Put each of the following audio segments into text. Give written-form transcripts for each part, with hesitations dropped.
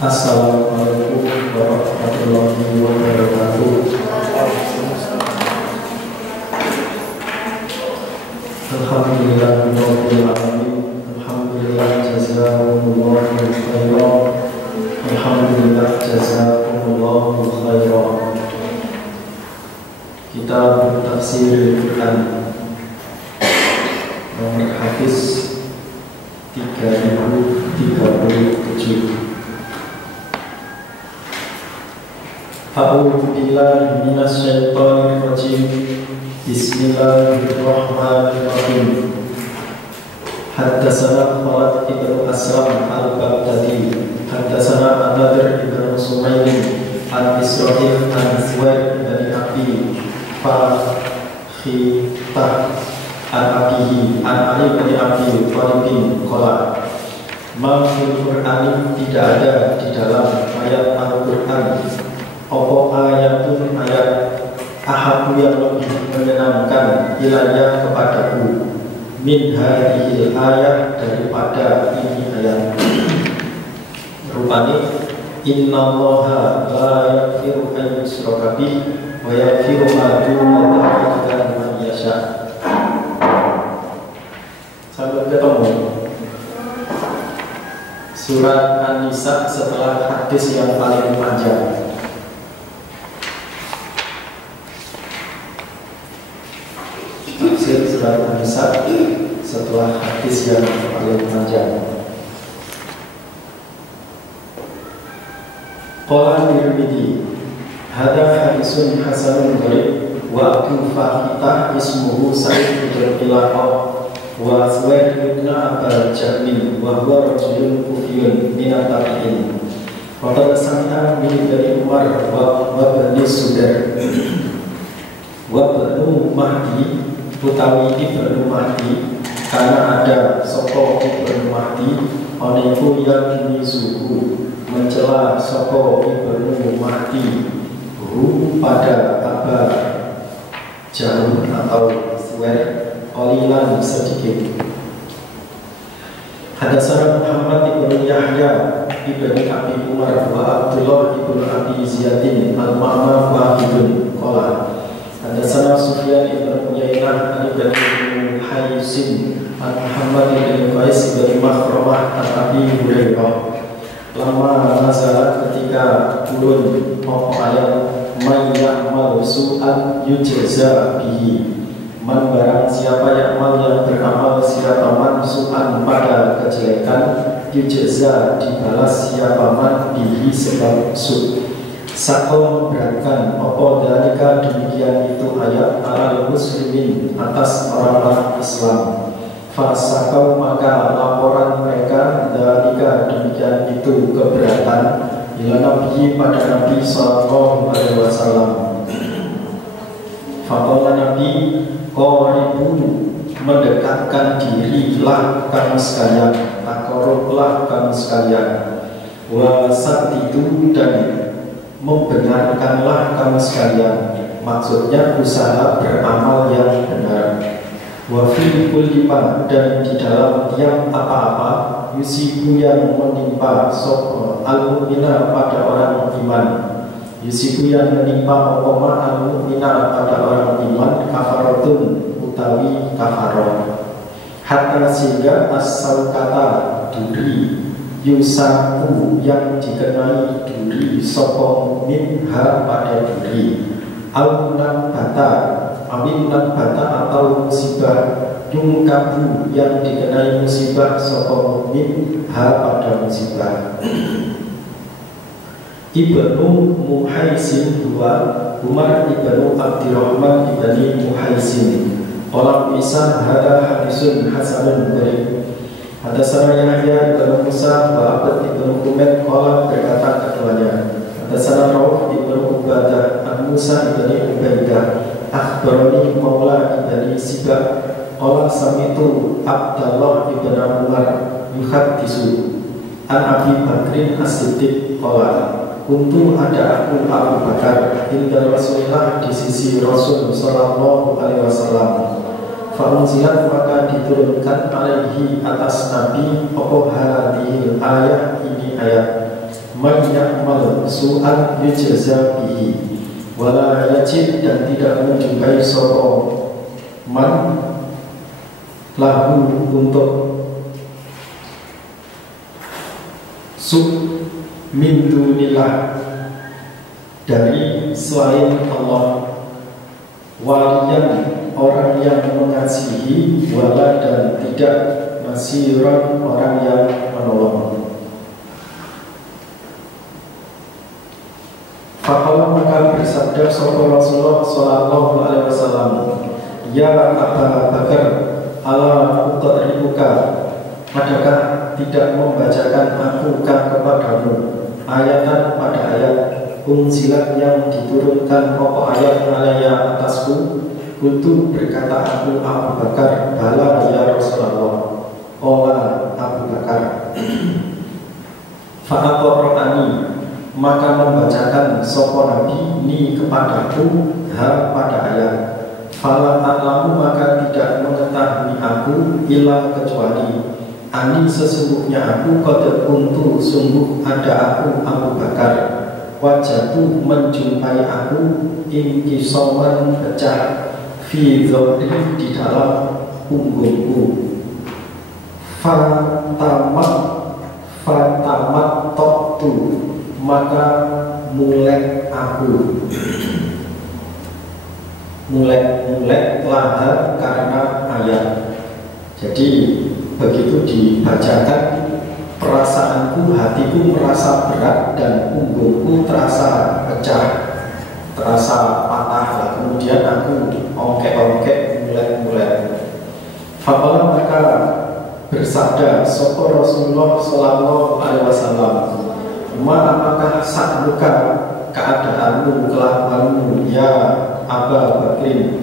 Assalamualaikum warahmatullahi wabarakatuh. Alhamdulillahirabbil alamin. Alhamdulillah jazakumullahu khairan. Alhamdulillah jazakumullahu khairan. Kita bertafsir Quran nomor hadis 3037. A'udzu billahi minasy syaithanir rajim. Bismillahirrahmanirrahim. Haddatsana Khalid ibn Asram al-Baghdadi, haddatsana An-Nadir ibn Sumail al-Isra'il an-Suwaid ibn Abi Fakhitah an-Abihi an-Ali ibn Abi Thalib qala ma fil Qur'an, tidak ada di dalam ayat Al-Qur'an opo ayatun ayat ahabu yang lebih menyenangkan ilayah kepadaku min hadhil ayat daripada ini ayat. Rupanya innallaha la yaghfiru an yushraka bihi wa yaghfiru ma duna dzalika liman yasha. Sampai ketemu surat An-Nisa setelah hadis yang paling panjang. Tafsir surat An-Nisa setelah hadis yang paling panjang. Qala Tirmidzi, hadza hadisun hasanun gharib wa Abu Fakhitah ismuhu Sa'id bin Ilaqah wa Suwaid bin Abi Jamil wa huwa rajulun kufiyun min at-tabi'in. Wa qad sami'a min Ibnu Umar wa Bani Sudair wa Banu Mahdi utawi Ibnu Mahdi, karena ada soko Ibnu Mahdi oniku yang mizuhu mencela soko Ibnu Mahdi hu pada Aba Jahl atau Suwaid qalilan sedikit. Hadatsana Muhammad ibn Yahya ibn Abi Umar wa Abdullah ibn Abi Ziyadin al-Ma'ma wahidun qala hadatsana Sufyan ibn Uyainah an Ibn Haisin an Muhammad ibn Qais ibn Makhramah an Abi Hurairah lama nazalat ketika turun ayat may ya'mal su'an yujza bihi, man barang siapa ya'mal yang beramal siapa man su'an pada kejelekan yujza dibalas siapa man bihi sebab su'. Sakau memberatkan opo dalika demikian itu ayat alal muslimin atas orang-orang Islam. Fasakau maka laporan mereka dalika demikian itu keberatan ila Nabi pada Nabi sallallahu alaihi wasallam. Faqala Nabi qaribu, mendekatkan dirilah kamu sekalian, takorublah kamu sekalian, wasatidu dan membenarkanlah kamu sekalian, maksudnya usaha beramal yang benar. Wa fi kulli ma, dan di dalam tiap apa-apa yusibu yang menimpa sop al-mu'mina pada orang iman, yusibu yang menimpa opoma al-mu'mina pada orang iman kafaratun utawi kafarah, hatta sehingga asal kata duri yusaku yang dikenai duri sopong minha pada duri al-munan bata aminan bata atau musibah yungkabu yang dikenai musibah sopong minha pada musibah. Ibnu Muhaisin huwa Umar ibnu Abdurrahman ibni Muhaisin qala bisa hada hadisun hasanun gharib. Hadatsana Yahya ibn Musa wa Abd ibn Humaid qala berkata keduanya, hadatsana Rauf ibn Ubadah an Musa ibn Ubaidah akhbarani Maula ibn Sibah qala sami'tu Abdullah ibn Umar yuhaddisu an Abi Bakrin As-Siddiq qala kuntu ada aku Abu Bakar inda Rasulullah di sisi Rasul sallallahu alaihi wasallam. Fa'unzilat maka diturunkan alaihi atas Nabi opo hadhil ayat ini ayat man ya'mal su'an yujza bihi wala yajid, dan tidak menjumpai sapa man lahu untuk min dunillah, dari selain Allah, waliyan, orang yang mengasihi, wala, dan tidak nasiran, orang yang menolong. Faqala, maka bersabda sapa Rasulullah sallallahu alaihi wasallam, ya Abu Bakar, ala uqribuka, adakah tidak membacakan aku kepadamu ayatan pada ayat unzilat yang diturunkan pokok ayat alaya atasku. Kuntu, berkata aku Abu Bakar, bala ya Rasulullah. Ola Abu Bakar, fa'aqra'ani, maka membacakan sapa Nabi ni kepadaku ha pada ayat. Fala a'lamu, maka tidak mengetahui aku illa kecuali ani, sesungguhnya aku qad kuntu, sungguh ada aku Abu Bakar, wajahku menjumpai aku inkisoman pecah fi dhori, di dalam punggungku. Fatamat toktu, maka mulek aku, mulek lahar karena ayat. Jadi begitu dibacakan, perasaanku, hatiku merasa berat dan punggungku terasa pecah, terasa patah. Kemudian aku ongkek-ongkek, mulek. Faqala, maka bersabda sapa Rasulullah sallallahu alaihi wasallam, ma apakah sa'luka, keadaanmu, kelakuanmu ya Abu Bakrin.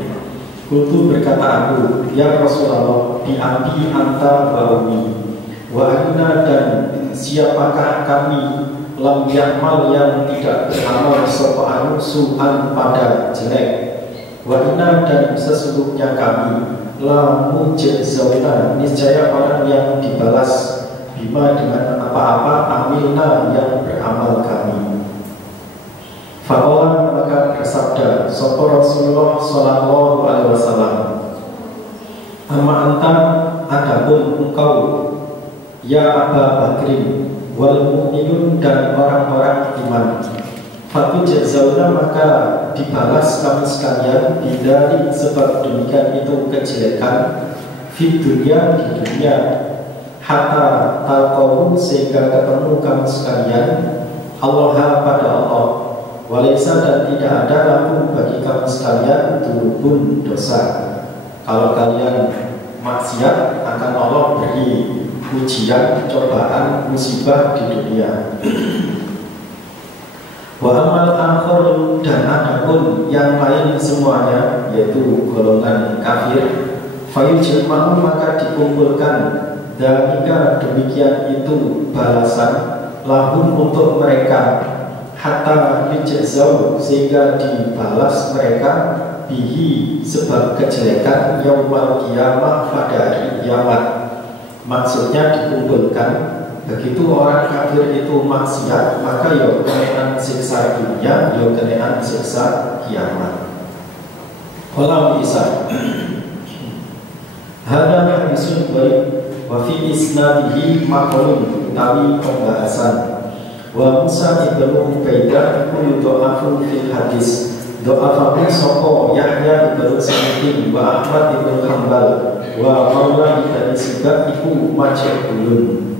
Kultu, berkata aku, ya Rasulullah, bi abi anta wa ummi, wa inna, dan siapakah kami, lam ya'mal, yang tidak beramal sapa anu su'an pada jelek, wa inna, dan sesungguhnya kami, la mujazzauna, niscaya orang yang dibalas, bima, dengan apa-apa, amilna, yang beramal kami. Faqala, maka bersabda sapa Rasulullah sallallahu alaihi wasallam, amma anta, adapun engkau ya Abu Bakrin, wal mu'minun, dan orang-orang iman, fatujazzauna, maka dibalas kamu sekalian, bidari, sebab demikian itu kejelekan, di dunia, hatta taqawu, sehingga ketemu kamu sekalian, Allah, pada Allah, walaysa, dan tidak ada lakum, bagi kamu sekalian, turubun, dosa. Kalau kalian maksiat, akan Allah beri ujian, cobaan, musibah di dunia. Wa amal akhir, dan adapun yang lain semuanya, yaitu golongan kafir, fayujma'u, maka dikumpulkan, dalika, demikian itu balasan, lahum, untuk mereka, hatta yujzau, sehingga dibalas mereka, bihi, sebab kejelekan, yaumal qiyamah, pada hari kiamat. Maksudnya dikumpulkan, begitu orang kafir itu maksiat, maka ya kenaan siksa dunia, ya kenaan siksa kiamat. Walau bisa hada hadisun baik, wa fi isnadihi maqalun, utawi pembahasan. Wa Musa ibnu Ubaidah iku yudha'afu fil hadis, do'afahu soko Yahya ibnu Sa'id, wa Ahmad ibnu Hanbal, wa Maula ibnu Sibak iku majhulun.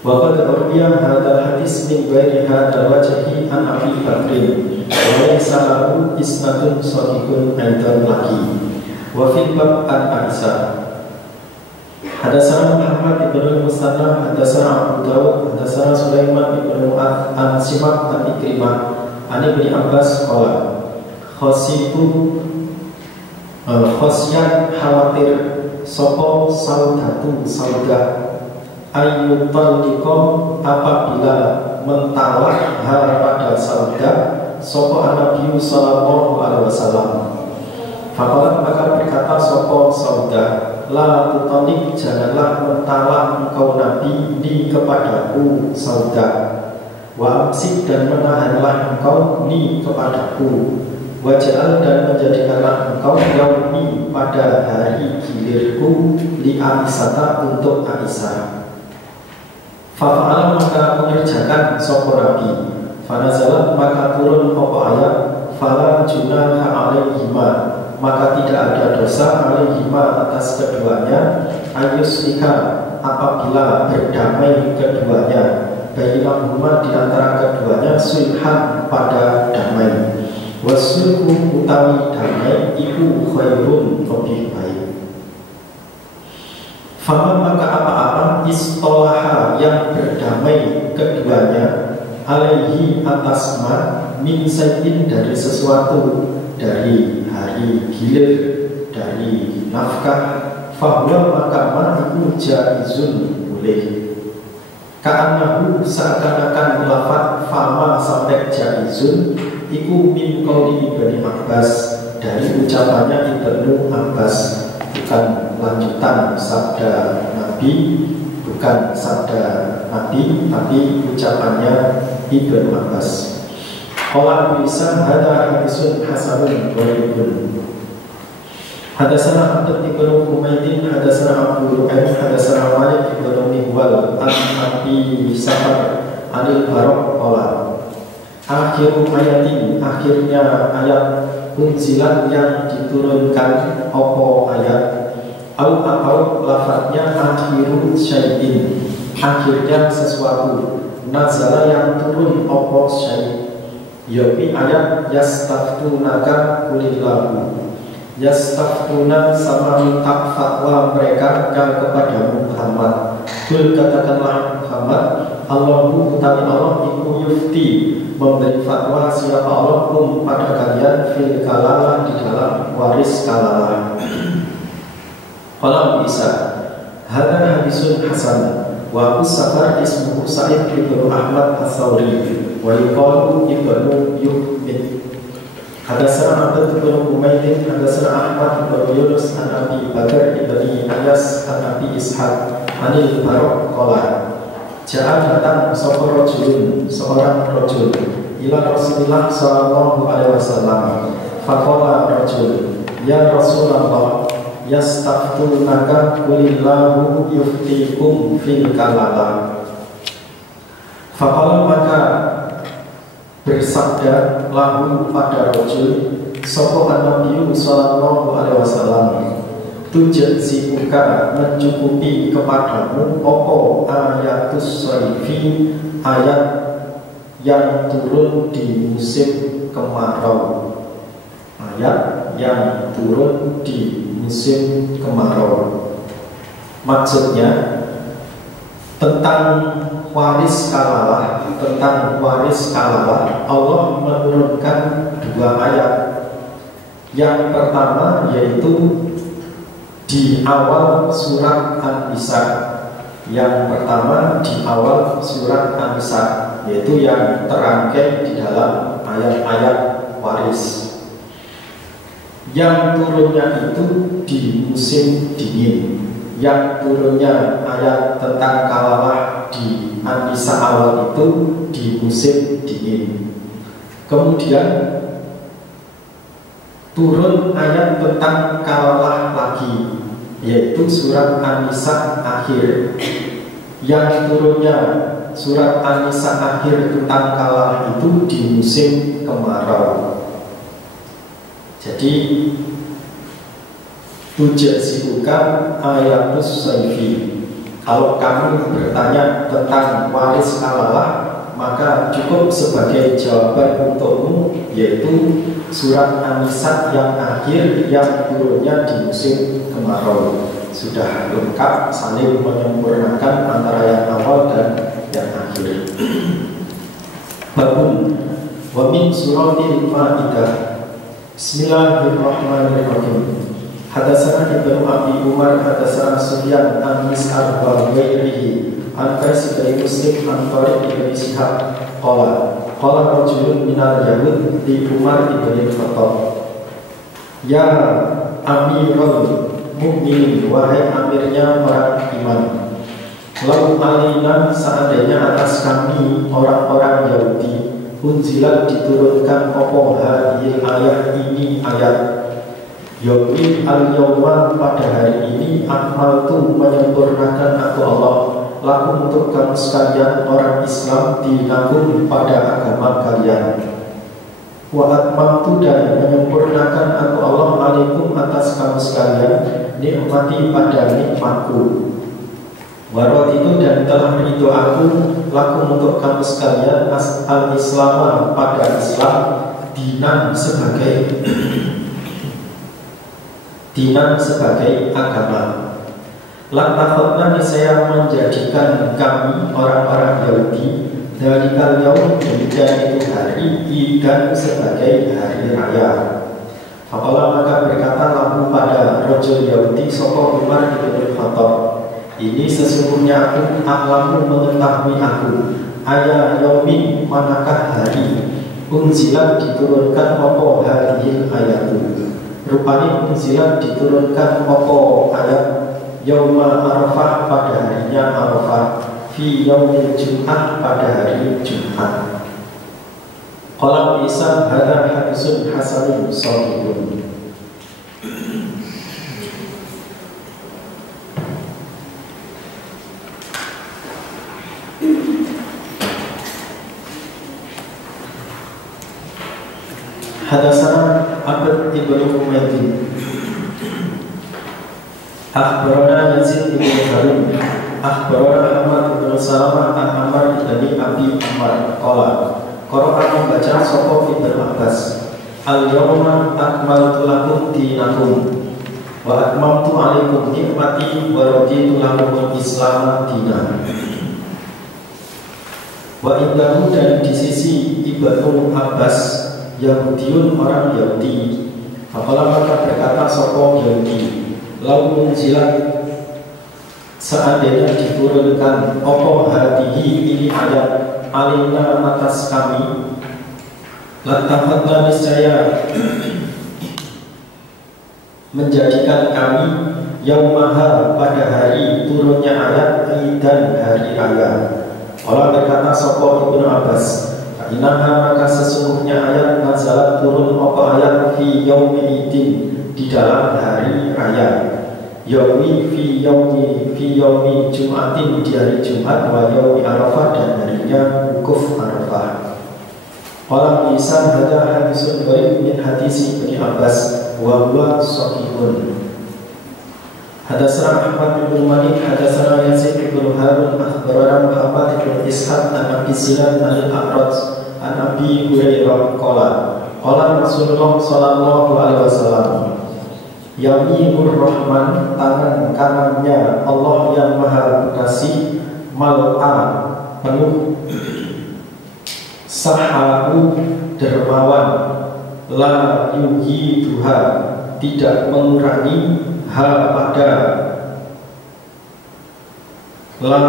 Wa qad urbiya hadal hadis min ghairi hadal wajhi an Abi Bakrin, wa laysa lahu isnadun sahihun aidan lagi. Wa fil bab an Aisyah. Hadatsana Muhammad ibnu Musanna, hadatsana Abu Dawud, hadatsana Sulaiman ibnu Mu'adz an Simak an Ikrimah an Ibnu Abbas qala, khosyat, khawatir sopo saudah ayyutalliqa, apabila mentalak pada saudah sopo Nabi sallallahu alaihi wasallam. Faqala, maka berkata sopo saudah, la tutalik, janganlah mentalak engkau Nabi, di kepadaku saudah. Wa amsik dan menahanlah engkau ni kepadaku. Waj'al dan menjadikanlah engkau yaumi pada hari gilirku li Aisyata untuk Aisyah. Fa'ala maka mengerjakan sopo Nabi. Fanazalat maka turun apa ayat. Fala junaha alaihima maka tidak ada dosa alaihima atas keduanya. Ayuslika apabila berdamai keduanya. Bainahuma di antara keduanya sulhan pada damai. Wasulhu utawi damai iku khairun lebih baik. Fama maka apa-apa istolaha yang berdamai keduanya alaihi atas ma min sayin dari sesuatu, dari hari gilir, dari nafkah, fahuwa maka ma iku jaizun boleh. Ka'annahu seakan-akan lafaz fama sampai jaizun iku min qauli Ibnu Abbas, dari ucapannya Ibnu Abbas, bukan lanjutan sabda Nabi, bukan sabda Nabi, tapi ucapannya Ibnu Abbas. Qala bisa hada hadisun hasanun gharibun. Hadatsana Abdul ibnu Humaydin, hadatsana Abu Ru'ayn, hadatsana Malik ibnu Mihwal an-Abi Sa'ad anil Barok qala akhir ayatin, akhirnya ayat unzilan yang diturunkan opo ayat atau lafadznya akhiru syai'in, akhirnya sesuatu, nazala yang turun opo syai', yopi ayat yastaftunaka kulillahu, yastaftuna sama minta fatwa mereka kepadamu Muhammad. Kul katakanlah Muhammad, Allahu utawi Allah iku yufti memberi fatwa siapa Allah pada kalian fil kalalah di dalam waris kalalah. Qalam Isa hada hadisun hasan wa Safar ismuhu Sa'id ibnu Ahmad as-Sawri wa yuqalu ibnu Yuhmid. Hadatsana Abdul ibnu Humaydin, hadatsana Ahmad ibnu Yunus an Abi Bakar ibnu Ayas an Abi Ishaq anil Barok qala ja'a datang seorang rajul ila Rasulillah sallallahu alaihi wasallam. Faqala rajul, ya Rasulullah, yastaftunaka kulillahu yuftikum fil kalala. Faqala maka bersabda lahu pada rajul sapa Nabi sallallahu alaihi wasallam, tujzibuka mencukupi kepadamu opo ayatus shaifi ayat yang turun di musim kemarau, ayat yang turun di musim kemarau. Maksudnya tentang waris kalalah, Allah menurunkan dua ayat. Yang pertama yaitu di awal surat An-Nisa, yang pertama di awal surat An-Nisa, yaitu yang terangkai di dalam ayat-ayat waris. Yang turunnya itu di musim dingin, yang turunnya ayat tentang kalalah di An-Nisa awal itu di musim dingin. Kemudian turun ayat tentang kalalah lagi, yaitu surat An-Nisa akhir. Yang turunnya surat An-Nisa akhir tentang kalalah itu di musim kemarau. Jadi tujzibuka ayatus shaifi, kalau kamu bertanya tentang waris kalalah, maka cukup sebagai jawaban untukmu yaitu surat An-Nisa yang akhir yang turunnya di musim kemarau. Sudah lengkap, saling menyempurnakan antara yang awal dan yang akhir. Babun wa min suratil Maidah. Bismillahirrahmanirrahim. Hadatsana Ibnu Abi Umar, hadatsana Sufyan an Mis'ar wa ghairihi an Qais bin Muslim an Tariq bin Shihab qala rajulun minal yahud li Umar bin Khattab, ya Amirul Mukminin, wahai amirnya orang iman, Lau alina, seandainya atas kami orang-orang Yahudi, unzilat diturunkan opo hadhil ayat ini ayat Yaumi al-yawma, pada hari ini akmaltu, menyempurnakan aku Allah, lakum, untuk kamu sekalian orang Islam, dinakum, pada agama kalian. Wa atmamtu, dan menyempurnakan aku Allah, alaikum, atas kamu sekalian, nikmati, pada nikmatku. Warot itu, dan telah ridho aku, lakum, untuk kamu sekalian, al-Islam, pada Islam, dinan sebagai agama. Lantakhotna, saya menjadikan kami orang-orang Yahudi dari kalian demikian itu hari idan, sebagai hari raya. Fakola, maka berkata lahu pada rojul Yahudi soko Umar bin Khattab, ini sesungguhnya aku aklamu, mengetahui aku, ayah yaumi, manakah hari, unzilat diturunkan opo hadhil ayatu, rupanya unzilat diturunkan opo ayat yauma Arafah, pada harinya Arafah, fi yaumil Jum'ah, pada hari Jumat. Qala Isa hadza hadisun hasanun shahihun. Hadatsana Abd ibnu Humaydin, akhbarana Yazid ibn Harun, akhbarana Ahmad ibn Salamah an Ammar bin Abi Ammar qala qara'a, membaca sapa Ibnu Abbas, al-yawma akmaltu lakum dinakum wa atmamtu alaikum nikmati wa raditu lakum al-islam dinan. Wa indahu, dan di sisi Ibnu Abbas, Yahudiyun, orang Yahudi. Faqala, maka berkata sapa Yahudi, lau unzilat, seandainya diturunkan opo hadihi, ini ayat, alina, atas kami, lantafatna, niscaya menjadikan kami, yaumaha, pada hari turunnya ayat, dan hari raya. Allah berkata sapa Ibnu Abbas, inaha, maka sesungguhnya ayat nazalat turun opo ayat, fi yaumi idin, di dalam hari raya. Yaumi fi yaumi Jumatin, di hari Jumat, wa yaumi Arafah, dan harinya wukuf Arafah. Qala Isa hadza hadisun gharib min hadis Ibnu Abbas wa huwa shahihun. Hadatsana Ahmad bin Malik, hadatsana Yazid bin Harun, akhbarana Muhammad bin Ishaq an Abi Sinan al-A'raj an Abi Hurairah qala qala Rasulullah sallallahu alaihi wasallam, Yaminur Rahman, tangan kanannya Allah yang Maha Kasih, mal'a, penuh, sahabu, dermawan, la yuhi duha, tidak mengurangi, ha, pada, la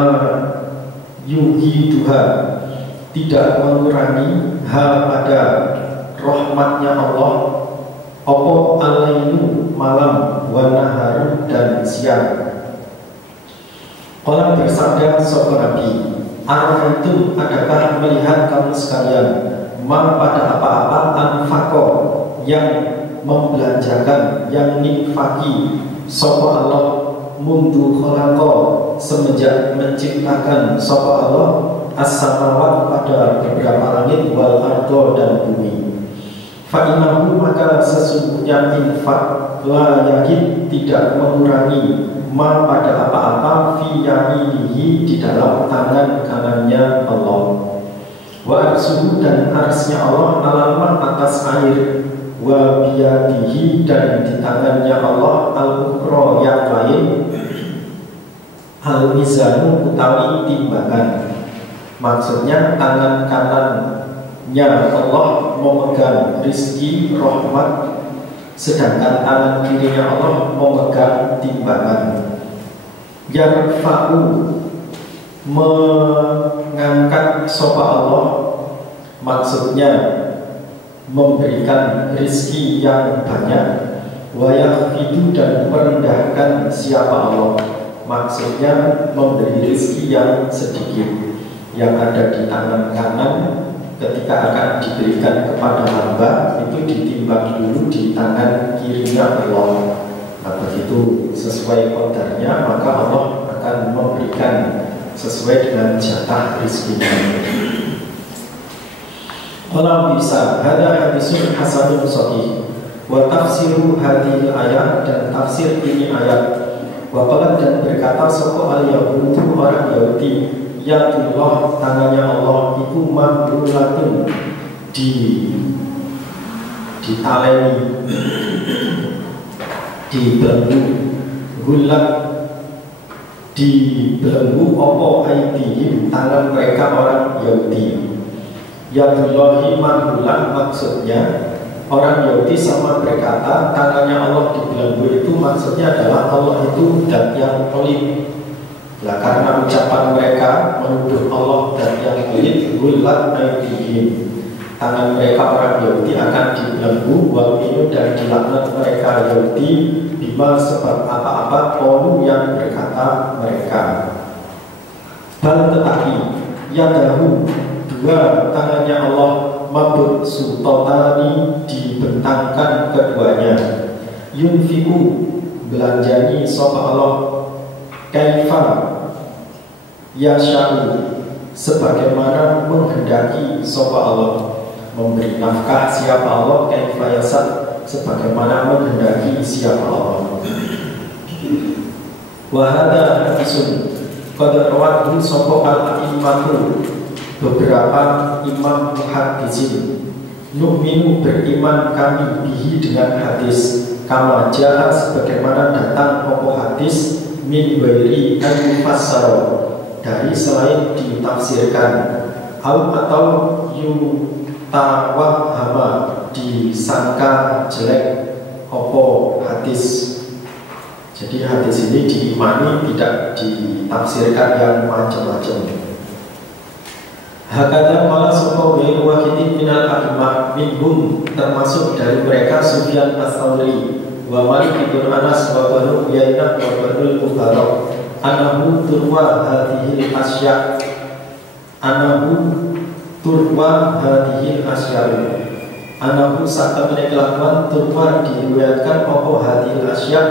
yuhi duha, tidak mengurangi, ha, pada rahmatnya Allah, opo alailu, malam, wa naharu, dan siang. Qala, bersabda sapa Nabi, ara'aitum, adakah melihat kamu sekalian, ma, pada apa-apa, anfaqo, yang membelanjakan, yang nikfaki, sapa Allah, mundu khalaqa, semenjak menciptakan sapa Allah, as-samawat, pada beberapa langit, wal ardo, dan bumi. Fa'inahu, maka sesungguhnya infak, la yakin, tidak mengurangi, ma, pada apa-apa, fi yaminihi, di dalam tangan kanannya Allah. Wa arsuhu, dan arsnya Allah, alama, atas air, wa biyadihi, dan di tangannya Allah, al-ukhra, yang lain, al-mizanu, utawi timbangan. Maksudnya tangan kanannya Allah memegang rizki, rahmat, sedangkan tangan kirinya Allah memegang timbangan. Yarfa'u, mengangkat sapa Allah, maksudnya memberikan rizki yang banyak. Wa yakhfidu, dan merendahkan siapa Allah, maksudnya memberi rezeki yang sedikit yang ada di tangan kanan ketika akan diberikan kepada hamba itu ditimbang dulu di tangan kirinya Allah. Nah, begitu sesuai qadarnya maka Allah akan memberikan sesuai dengan jatah rezekinya. Kalau bisa ada hadisun hasanun sahih wa tafsiru hadhil ayat, dan tafsir ini ayat. Waqalat, dan berkata sapa al-yahudu orang Yahudi, ya Allah, tangannya Allah itu mamlulatun, ditaleni, dibelenggu, gulat, dibelenggu opo aidihim, tangan mereka orang Yahudi. Ya Allahi mamlulat, maksudnya orang Yahudi sama berkata tangannya Allah dibelenggu itu maksudnya adalah Allah itu dat yang pelit. Nah, karena ucapan mereka menuduh Allah dat yang pelit, gulat aidihim, tangan mereka orang Yahudi akan dibelenggu, wal dan dilaknat mereka Yahudi bima sebab apa-apa qalu yang berkata mereka. Bal tetapi yadahu, dua tangannya Allah, mabut sultani, dibentangkan keduanya, yunfiku, belanjani sapa Allah, kaifa yasha'u, sebagaimana menghendaki sapa Allah, memberi nafkah siapa Allah, kaifa yasa, sebagaimana menghendaki siapa Allah. Wa hadza hadisun qad rawathu sapa al-a'immatu, beberapa imam muhaddisin, nu'minu, beriman kami bihi, dengan hadis, kama jaa, sebagaimana datang pokok hadis, min ghairi an yufassara, dari selain ditafsirkan, atau yutawahhama, disangka jelek opo hadis. Jadi hadis ini diimani, tidak ditafsirkan yang macam-macam. Hakada malah sapa ghairu wahidin minal a'imah minhum, termasuk dari mereka Sufyan Ats-Tsauri wa Malik bin Anas wa Banu Uyainah wa Banu Mubarak, anahu turwa hadhil asya, anahu turwa hadhil asya, anahu satamene kelakuan turwa diriwayatkan apa hadhil asya,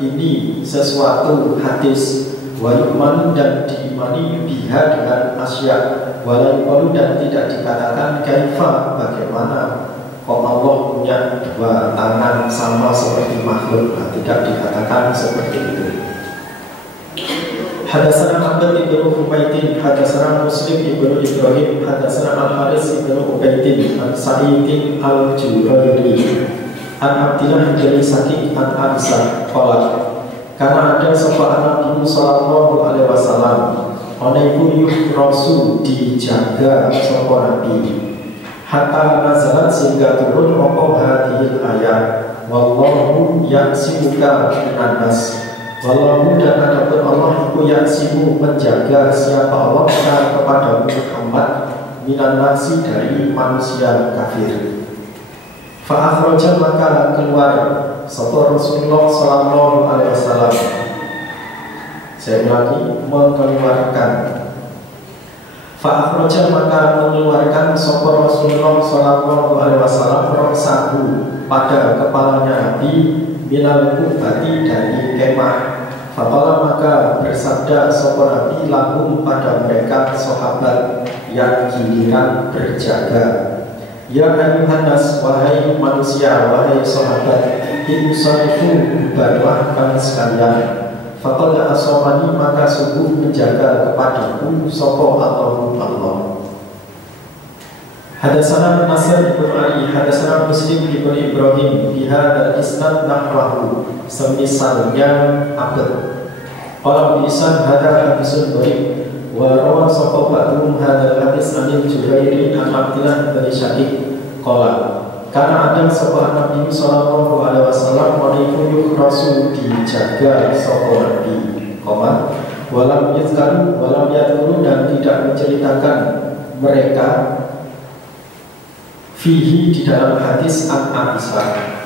ini sesuatu hadis, wa yu'man, dan diimani biha, dengan asya, walau dan tidak dikatakan kaifa, bagaimana kok Allah punya dua tangan sama seperti makhluk. Nah, tidak dikatakan seperti itu. Hadatsana Ahmad ibn Humaydin, hadatsana Muslim ibn Ibrahim, hadatsana Al-Haris ibn Ubaidin, an Sa'idin al-Jurairi, an Abdillah bin Saqi, an Aisyah qalat, karena ada seorang Nabi sallallahu alaihi wasallam, onaiku rasul, dijaga seorang Nabi, hatta nazalat, sehingga turun opo hadhil ayat, wallahu ya'simuka minan nas, wallahu, dan adapun Allah iku ya'simu, menjaga siapa Allah kepada Muhammad, minan nasi, dari manusia kafir. Fa akhraja, maka keluar sapa Rasulullah sallallahu alaihi wasallam, saya lagi mengeluarkan. Fa akhraja, maka mengeluarkan sapa Rasulullah sallallahu alaihi wasallam ra'sahu, pada kepalanya Nabi, minal kubati, dari kemah. Faqala, maka bersabda sapa Nabi lahum, pada mereka sahabat yang giliran berjaga, ya ayuhan nas, wahai manusia, wahai sahabat, insanifu, berdoa kami sekalian, faqala asomani, maka sungguh menjaga kepadaku sopo Allah. Hadatsana Nasr bin Ali, hadatsana Muslim bin Ibrahim, bihadzal isnad nahwahu, semisalnya abad. Qala bisan hadza hadisun gharib, wa rawa sapa ba'dhum hadzal hadis an Jubairi an Abdillah bin Syaqiq qala, karena ada sebuah Nabi sallallahu alaihi wasallam waliku rasul, dijaga sebuah Nabi, walam yadhkuru, dan tidak menceritakan mereka fihi, di dalam hadis an Aisyah,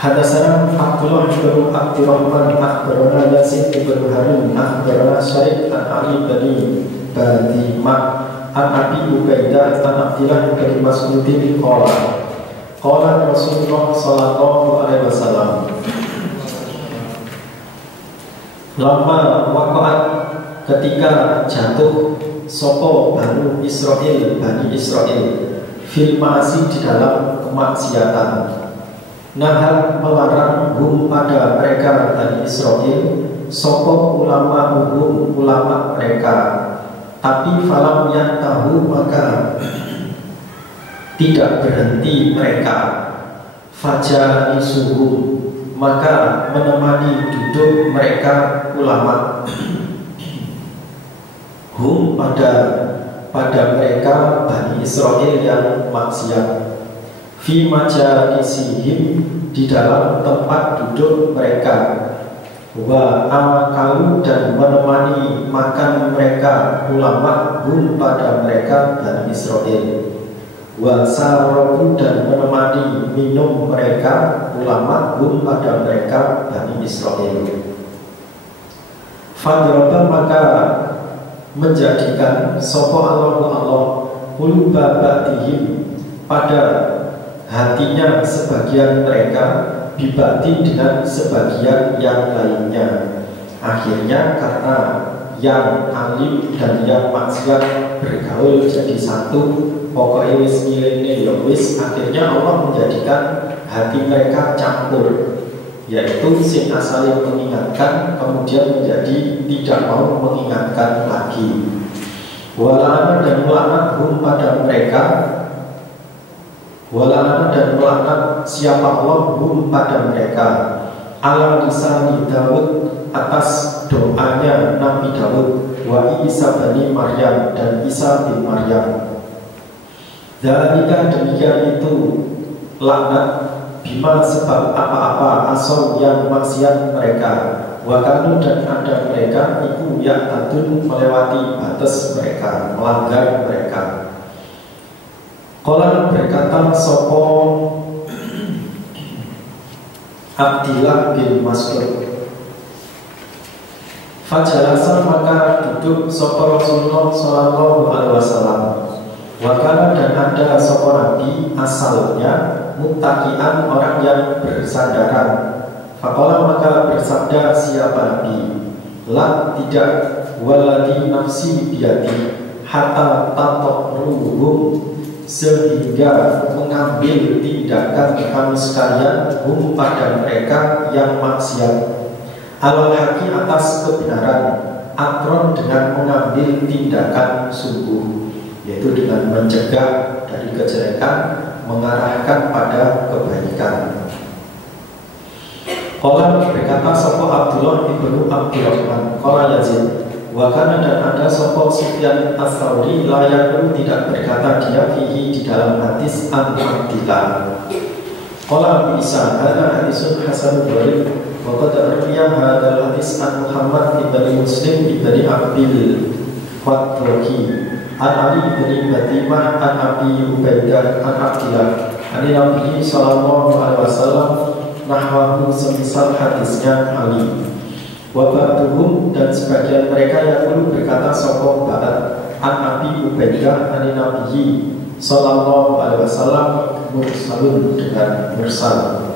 Hadatsana Abdullah bin Abdurrahman akhbarana Yasin bin Harun akhbarana Syarif an Ali bin Badimah an Abi Ubaidah an Abdillah bin Mas'udin qala Rasulullah sallallahu alaihi wasallam lama waqa'at ketika jatuh sopo Bani Israel fil ma'asi di dalam kemaksiatan. Nahar melarang pada mereka Bani Israel sopo ulama mereka, tapi falam yang tahu maka tidak berhenti mereka. Fajar isuhum maka menemani duduk mereka ulama pada mereka Bani Israel yang maksiat. Fi majalisihim di dalam tempat duduk mereka. Wa amakalu dan menemani makan mereka ulama pada mereka Bani Israel. Wa sarabu dan menemani minum mereka ulama pada mereka Bani Israel. Fadraba maka menjadikan sopo Allah quluba ba'dihim pada hatinya sebagian mereka dibatin dengan sebagian yang lainnya. Akhirnya karena yang alim dan yang maksiat bergaul jadi satu, pokoknya wis milene ya wis, akhirnya Allah menjadikan hati mereka campur, yaitu sing asalnya mengingatkan kemudian menjadi tidak mau mengingatkan lagi. Walana dan melaknat pada mereka, walana dan melaknat siapa Allah pada mereka, ala lisan Daud atas doanya Nabi Daud, wa Isa bin Maryam dan Isa bin Maryam. Dzalika demikian itu laknat bima sebab apa-apa asal yang maksiat mereka, wakanu dan ada mereka iku ya'tadun melewati batas mereka, melanggar mereka. Qala berkata sopo Abdillah bin Mas'ud, fajalasa maka duduk sopo Rasulullah sallallahu alaihi wasallam. Wakana dan ada sopo Nabi asalnya muttaqian orang yang bersandaran. Faqala maka bersabda siapa Nabi, la tidak waladi nafsi biyadi hatta tatruhum sehingga mengambil tindakan kamu sekalian pada mereka yang maksiat alal haqi atas kebenaran, atron dengan mengambil tindakan sungguh, yaitu dengan mencegah dari kejelekan, mengarahkan pada kebaikan. Qala berkata sopo Abdullah ibnu Abdurrahman, qala Yazid, wakana dan ada sopo Sufyan Ats-Tsauri layak tidak berkata dia fihi di dalam hadis Abdillah. Qala bisa ada hadisun hasan gharib, wa qad arwiya hadzal hadis an Muhammad ibn Muslim ibn Abil Fathhi an Ali bin Batimah an Abi Ubaidah an Abdillah an Nabi sallallahu alaihi wasallam nahwahu semisal hadisnya Ali. Wa ba'duhum dan sebagian mereka yang perlu berkata sapa ba'd an Abi Ubaidah an Nabi sallallahu alaihi wasallam mursalun dengan mursal.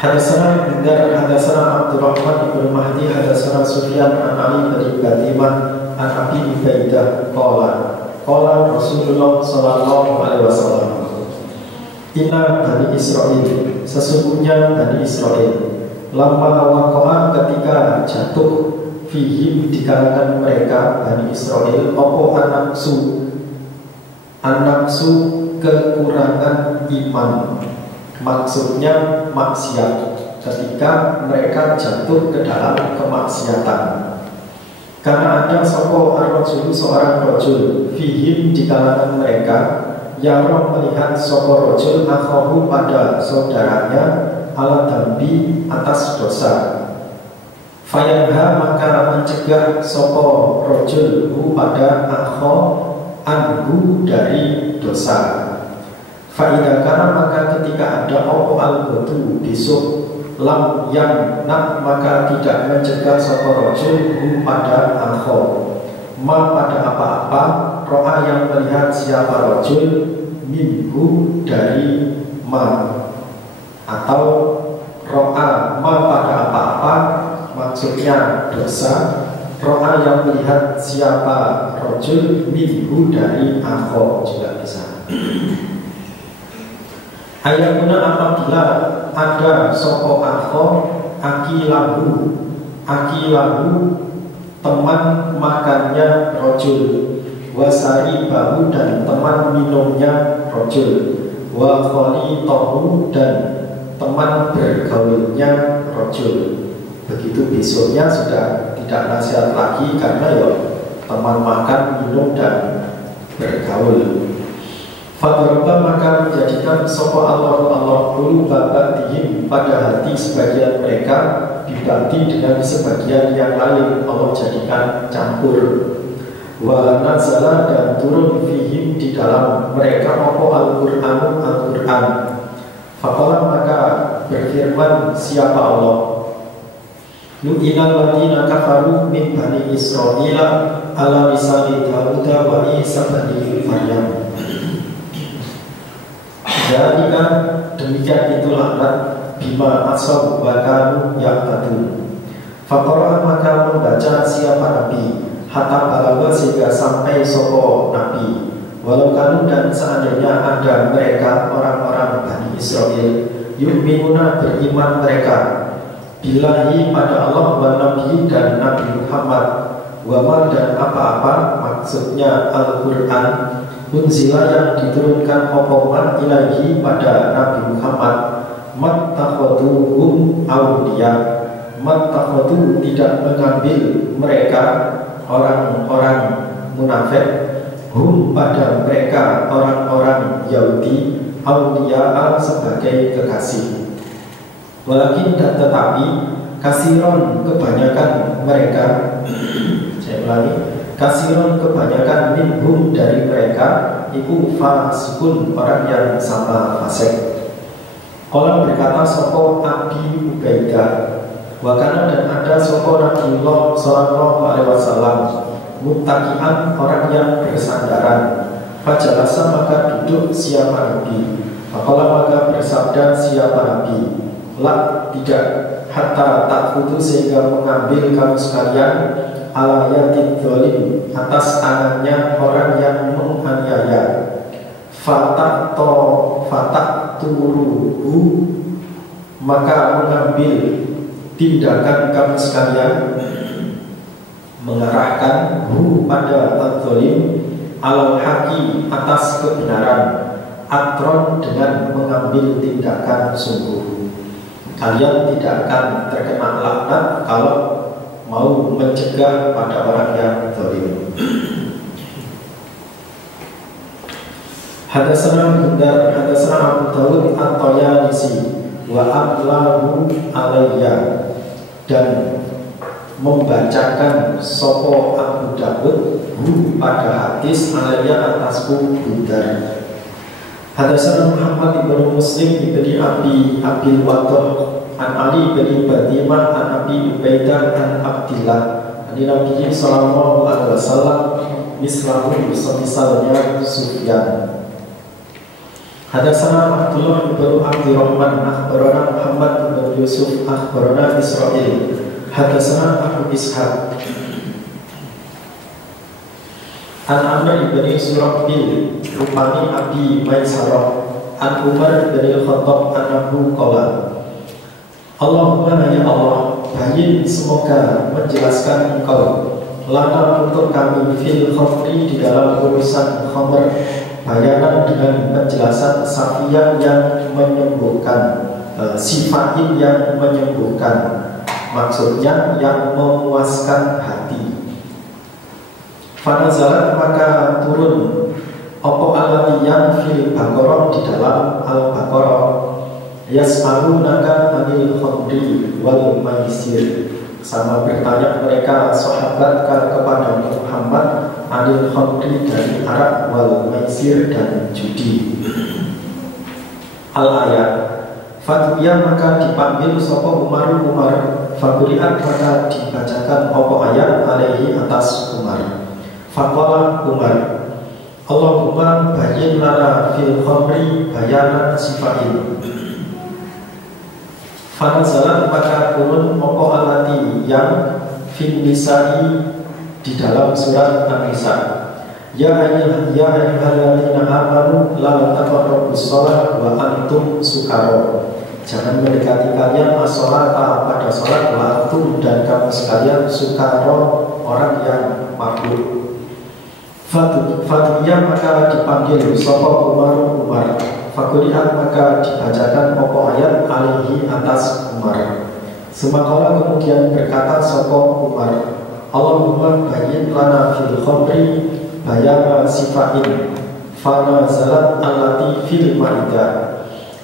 Hadatsana Bindar hadatsana Abdurrahman ibn Mahdi hadatsana Sufyan an Ali bin Batimah an Abi Ubaidah qala Rasulullah sallallahu alaihi wasallam, inna Bani Israel sesungguhnya Bani Israel lama waqa'a ketika jatuh fihim di kalangan mereka Bani Israel opo anaksu kekurangan iman, maksudnya maksiat, ketika mereka jatuh ke dalam kemaksiatan. Karena ada sopo ar-rajul seorang rajul fihim di kalangan mereka yang melihat sopo rajul akhahu pada saudaranya ala dambi atas dosa. Fayanha maka mencegah sopo rajul pada akho anhu dari dosa. Fa'idha kana maka ketika ada opo al-ghadu besok lam yang nak maka tidak mencegah sapa rajul pada akho ma pada apa-apa ro'a yang melihat siapa rajul minhu dari ma atau ro'a ma pada apa-apa maksudnya dosa ro'a yang melihat siapa rajul minhu dari akho juga bisa. Ayatuna apabila ada soko akho akilahu teman makannya rojul wasari bahu dan teman minumnya rojul wa kholi tohu dan teman bergaulnya rojul. Begitu besoknya sudah tidak nasihat lagi karena ya teman makan, minum dan bergaul. Fadaraba maka menjadikan sopo Allah dulu babatihim pada hati sebagian mereka dibanti dengan sebagian yang lain Allah jadikan campur. Wa nazala dan turun fihim di dalam mereka opo Al-Qur'an. Faqala maka berfirman siapa Allah. Lu'inal ladina kafaru min bani Israila ala lisani Dawud wa Isa bin Maryam. Jadi kan demikian itu laknat bima asal bakanu yang tadu. Fakoran maka membaca siapa Nabi hatta balawa sehingga sampai sopo Nabi. Walau kanu dan seandainya ada mereka orang-orang Bani Israel yu'minuna beriman mereka billahi pada Allah wa Nabi dan Nabi Muhammad wa dan apa-apa maksudnya Al-Quran unzila yang diturunkan opoman ilahi pada Nabi Muhammad mattakhaduhum awliya mattakhadu tidak mengambil mereka orang-orang munafik hum pada mereka orang-orang Yahudi awliya sebagai kekasih. Walakin dan tetapi kasiron kebanyakan mereka saya ulangi kasiron kebanyakan minhum dari mereka iku fasikun orang yang sama fasik. Qala berkata sopo Abi Ubaidah wakana dan ada sopo Nabiullah sallallahu alaihi wasallam muttaqian orang yang bersandaran. Fajalasa maka duduk siapa Nabi. Faqala maka bersabda siapa Nabi. La tidak hatta tak putus sehingga mengambil kamu sekalian ala yatim zalim atas tangannya orang yang menganiaya. Fatak turuhu maka mengambil tindakan kamu sekalian mengarahkan hu pada al-zalim al-haqi atas kebenaran atron dengan mengambil tindakan sungguh. Kalian tidak akan terkena laknat kalau mau mencegah pada orang yang zalim. Hadatsana Bundar, hadatsana Abu Dawud at-Tayalisi wa aqlahu alayya dan membacakan sopo Abu Dawud pada hadis alayya atasku Bundar. Hadatsana Muhammad ibn Muslim ibni Abil Wadah an Ali bin Batimah an Abi Ubaidah an Abdillah an Nabi sallallahu alaihi wasallam mislahu misalnya Sufyan. Hadatsana Abdullah bin Abdurrahman akhbarana Muhammad bin Yusuf akhbarana Israil. Hadatsana Abu Ishaq an Amr bin Surahbil rupani Abi Maisarah an Umar bin Khattab an Abu qala Allahumma ya Allah bayin semoga menjelaskan engkau lana untuk kami fil khamri di dalam urusan khamr bayanan dengan penjelasan safiyan yang menyembuhkan sifatin yang menyembuhkan maksudnya yang memuaskan hati. Fanazalat maka turun opo alati yang fil Baqarah di dalam Al-Baqarah yas'alunaka anil khamri wal maisir sama bertanya mereka sahabat kepada Muhammad anil khamri dari arak wal maisir dan judi. Al-ayat. Fatubiyah maka dipanggil sopo Umar, fakuliat maka dibacakan opo ayat alaihi atas Umar. Faqala Umar, Allahumma bayyin lana fil khamri bayanan sifain. Fanazalat maka turun opo alati yang fin nisa'i di dalam surat An-Nisa. Ya ayyuhalladzina amanu la taqrabus shalah wa antum sukara. Jangan mendekati kalian as-sholata pada sholat wa antum dan kamu sekalian sukara, orang yang mabuk. Fatiyah maka dipanggil sopo Umar, fakulihat maka dibacakan opo ayat alaihi atas Umar. Semakala kemudian berkata sopo Umar, Allahumma bayyin lana fil khamri bayana sifain. Fanazalat allati fil ma'idah.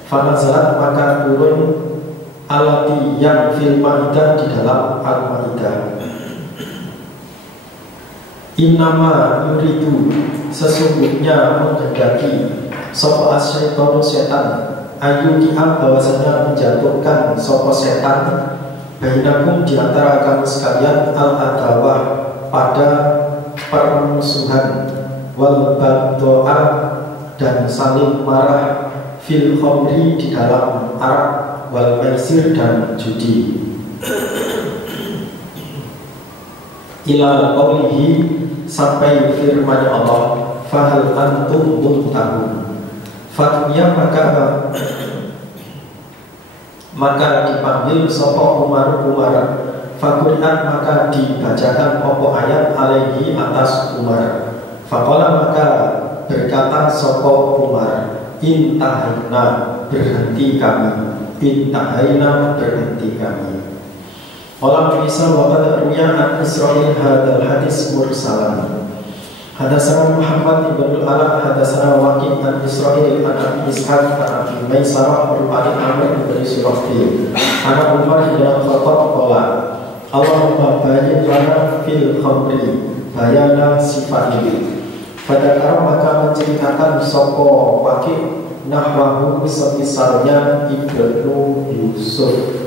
Fanazalat maka turun alati yang fil ma'idah di dalam al-ma'idah. Innama yuridu sesungguhnya menghendaki sopo asyaitonu setan ayu ki'am bahwasanya menjatuhkan sopo setan bainakum di antara kamu sekalian al-adawah pada permusuhan wal bagdoa dan saling marah fil khamri di dalam arak wal maisir dan judi. Ila qawlihi sampai firman Allah, fahal antum muntahun. Fatnya maka dipanggil sopo Umar, fakuliat maka dibacakan opo ayat alaihi atas Umar. Fakola maka berkata sopo Umar, intahaina berhenti kami, intahaina berhenti kami. Walam bisa waqad ruya an Israil hadal hadis mursalan. Hadatsana Muhammad ibn al-Ala hadatsana Waqi' an Israil an Abi Ishaq an Abi Maisarah merupakan Amr bin Surahbil. Anak Umar bin Khattab qala, Allahumma bayyin lana fil khamri bayana sifatin. Pada kala maka menceritakan sopo Waqi' nahwahu semisalnya Ibnu Yusuf,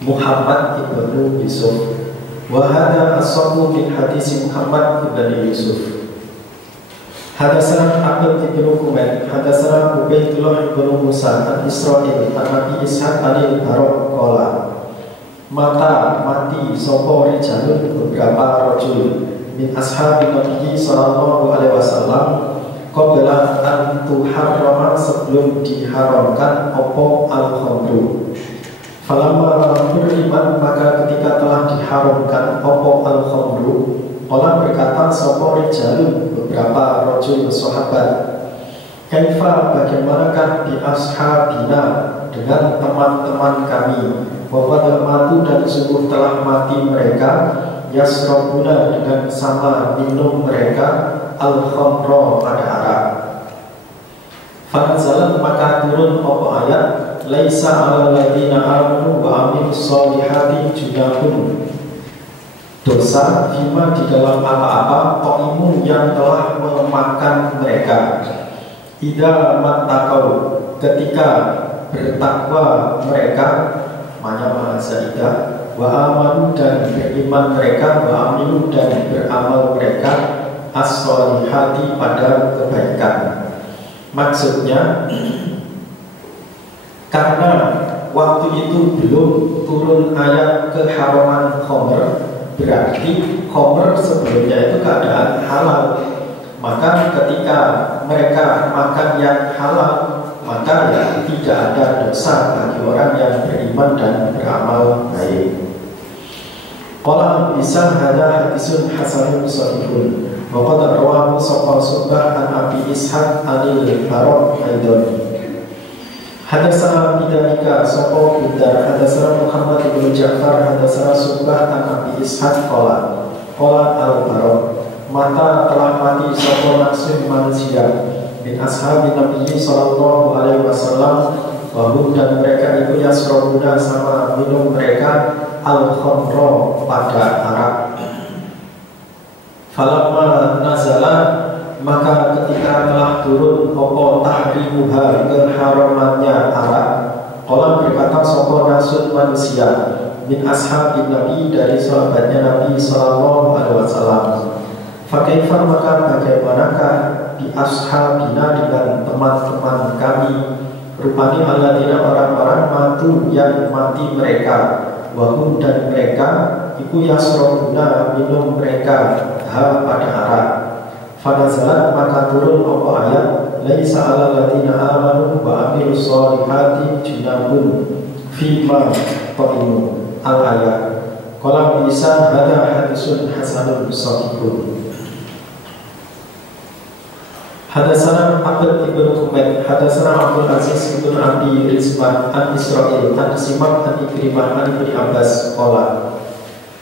Muhammad ibnu Yusuf. Wahada as-samu bin hadis Muhammad ibnu Yusuf. Hadatsana Abdul ibnu Humaid, hadatsana Ubaidullah ibnu Musa an Israil an Abi Ishaq al-Barok qala, mati sopo rijalun beberapa rajul min ashabi Nabi sallallahu alaihi wasallam qabla an tuharrama sebelum diharamkan opo al-khamru. Falamma beriman maka ketika telah diharamkan opo al-khamru, Allah berkata sopo rijalun beberapa rajul sahabat, kaifa bagaimanakah bi ashabina dengan teman-teman kami, wa matu dan sungguh telah mati mereka, yasrabuna dengan sama minum mereka al-khamra pada arak. Fanazalat maka turun opo ayat, laisa 'alal ladzina amanu wa 'amilus sholihati junahun, dosa fima di dalam apa-apa qaimun yang telah memakan mereka, idza mattaqau ketika bertakwa mereka, mana zaidah, wa amanu dan beriman mereka, wa amilu dan beramal mereka as-sholihati pada kebaikan. Maksudnya karena waktu itu belum turun ayat keharaman khamr, berarti khamr sebelumnya itu keadaan halal. Maka ketika mereka makan yang halal, maka ya tidak ada dosa bagi orang yang beriman dan beramal baik. Qala bisa hada hadisun hasanun sahihun. Wa qad rawahu Subah an Abi Ishaq al-Barok aidan. Hadatsana bidzalika sapa bidar hadatsana Muhammad bin Ja'far hadatsana Subah an Abi Ishaq qala al-Barok, mata telah mati sapa maksud manusia bin ashabi Nabi sallallahu alaihi wasallam, wahum dan mereka itu yasrabuna sama minum mereka al-khamra pada arak. Falamma nazala maka ketika telah turun opo tahrimuha keharamannya Arab. Qala berkata sapa nasun manusia min ashabin Nabi dari sahabatnya Nabi sallallahu alaihi wasallam. Fakaifa maka bagaimanakah di ashabina dengan teman-teman kami, rupanya alladzina orang-orang matu yang mati mereka, wahum dan mereka iku yasrobuna minum mereka ha pada Arab. Fanazalat maka turun apa ayat laisa alal ladzina amanu wa amilus solihati junahun fima ta'imu al ayat. Qala bisa hada hadisun hasanun sahihun. Hadasana Abd ibn Humaid, hadasana Abdul Aziz ibn Abi Rizman an Israel, an Simak an Ikrimah an Ibn Abbas. Qala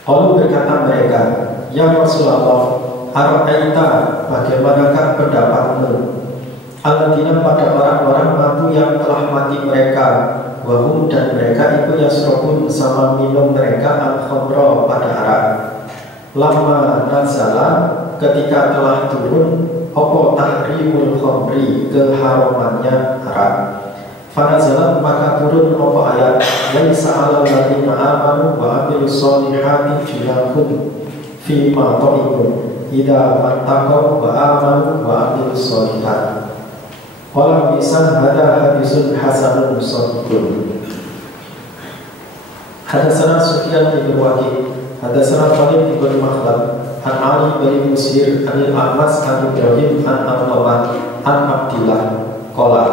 berkata mereka, ya Rasulullah, ara'aita bagaimanakah pendapatmu alladzina pada orang-orang matu yang telah mati mereka, wahum dan mereka itu yasrobun sama minum mereka al-khamra pada Arab. Lama nazala ketika telah turun opo tahrimul khamri keharamannya Arab. Fanazalat maka turun opo ayat laisa alal ladzina amanu wa amilus solihati junahun fima ta'imu idza mattaqaw wa amanu wa amilus solihat. Qala bisa hada hadisun hasanun sahihun. Hadasana Sufyan ibn Waqi, hadasana Khalid ibn Makhlad, an Ali bin Musir, anil Ahmas, an Ibrahim, an Al-Qamah, an Abdillah. Qala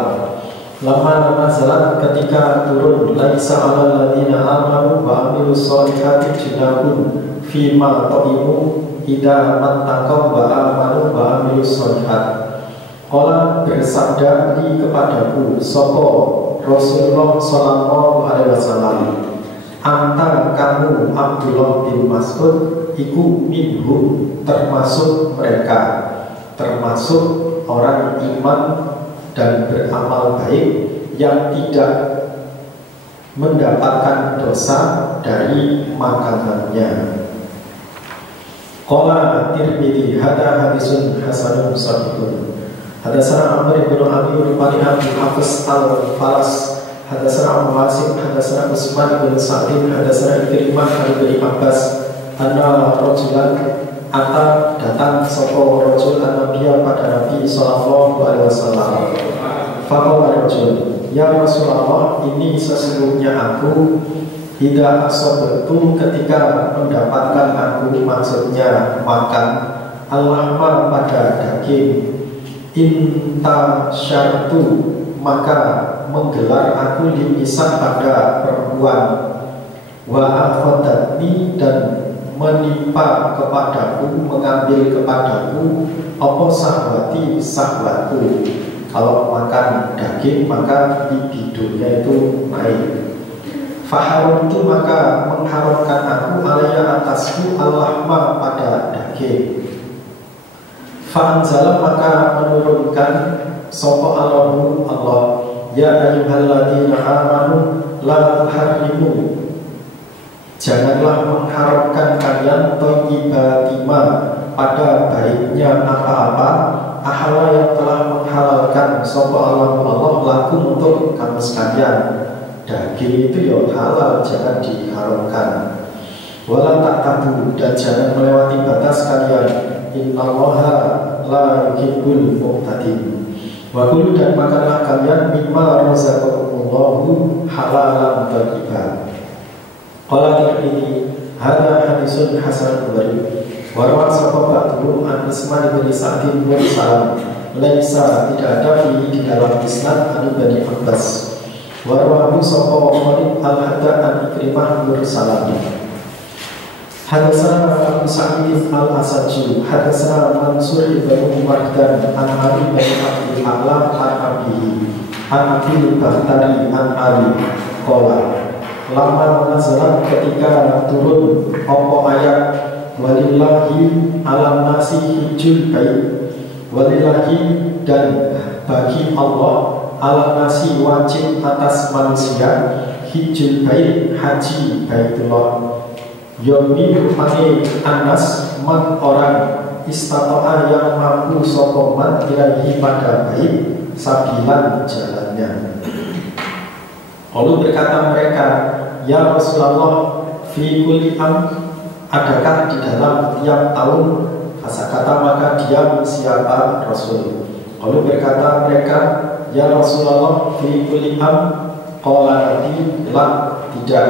lama nazalat ketika turun laisa alal ladzina amanu wa amilus solihati junahun fima ta'imu idza mattaqaw wa amanu wa amilus solihat. Qala bersabda li kepadaku sapa Rasulullah sallallahu alaihi wasallam, anta kamu Abdullah bin Mas'ud iku minhum termasuk mereka, termasuk orang iman dan beramal baik yang tidak mendapatkan dosa dari makanannya. Qala Tirmidzi hada hadisun hasanun sahihun. Hadasana Amr bin Abi Rufani Abdul Hafiz al-Falas, hadasana Abu Hasim, hadasana Usman bin Sa'id, hadasana Ikrimah dari Abbas, anna rajulan ata datang sapa rajul an-nabiyya pada Nabi sallallahu alaihi wasallam. Faqala rajul, ya Rasulullah, ini sesungguhnya aku idza asabtu ketika mendapatkan aku, maksudnya makan al-lahma pada daging, inta syartu maka menggelar aku limisan pada perempuan, wa akhadatni dan menimpa kepadaku, mengambil kepadaku apa sahwati sahwatku. Kalau makan daging maka libidonya itu naik. Faharum itu maka mengharamkan aku alaya atasku al-lahma pada daging. Fa'anzala maka menurunkan sapa Allahu Allah, ya ayyuhalladzina amanu la tuharrimu, janganlah mengharamkan kalian thayyibatima pada baiknya apa-apa ahala yang telah menghalalkan sapa Allahu Allah lakum untuk kamu sekalian. Daging itu ya halal, jangan diharamkan. Wala ta'tadu, dan jangan melewati batas kalian. Innallaha la yuhibbul mu'tadin. Wa kulu, dan makanlah kalian mimma razaqakumullahu halalan thayyiban. Qala Tirmidzi hada hadisun hasanun gharib. Wa rawa sahabatun an Ismail bin Sa'id bin Salam, laisa tidak ada di dalam isnad an Ibnu Abbas. Wa rawahu sahabat al-Hadda an Ikrimah bin Salam. Hadasana Abu Sa'id al-Asajju, hadasana Mansur ibn Mardan an Ali bin Abdul A'la an Abihi an Abil Bakhtari an Ali. Qala lama nazalat ketika turun apa ayat walillahi alam nasi hijjul bait, walillahi dan bagi Allah alam nasi wajib atas manusia hijjul bait haji baitullah. Yomi mani anas man orang istata'a yang mampu sokoman ilahi pada baik sabilan jalannya. Lalu berkata mereka, ya Rasulullah, fi kulli adakah di dalam tiap tahun? Kata maka diam siapa Rasul. Lalu berkata mereka, ya Rasulullah, fi kulli qala Nabi, la, tidak.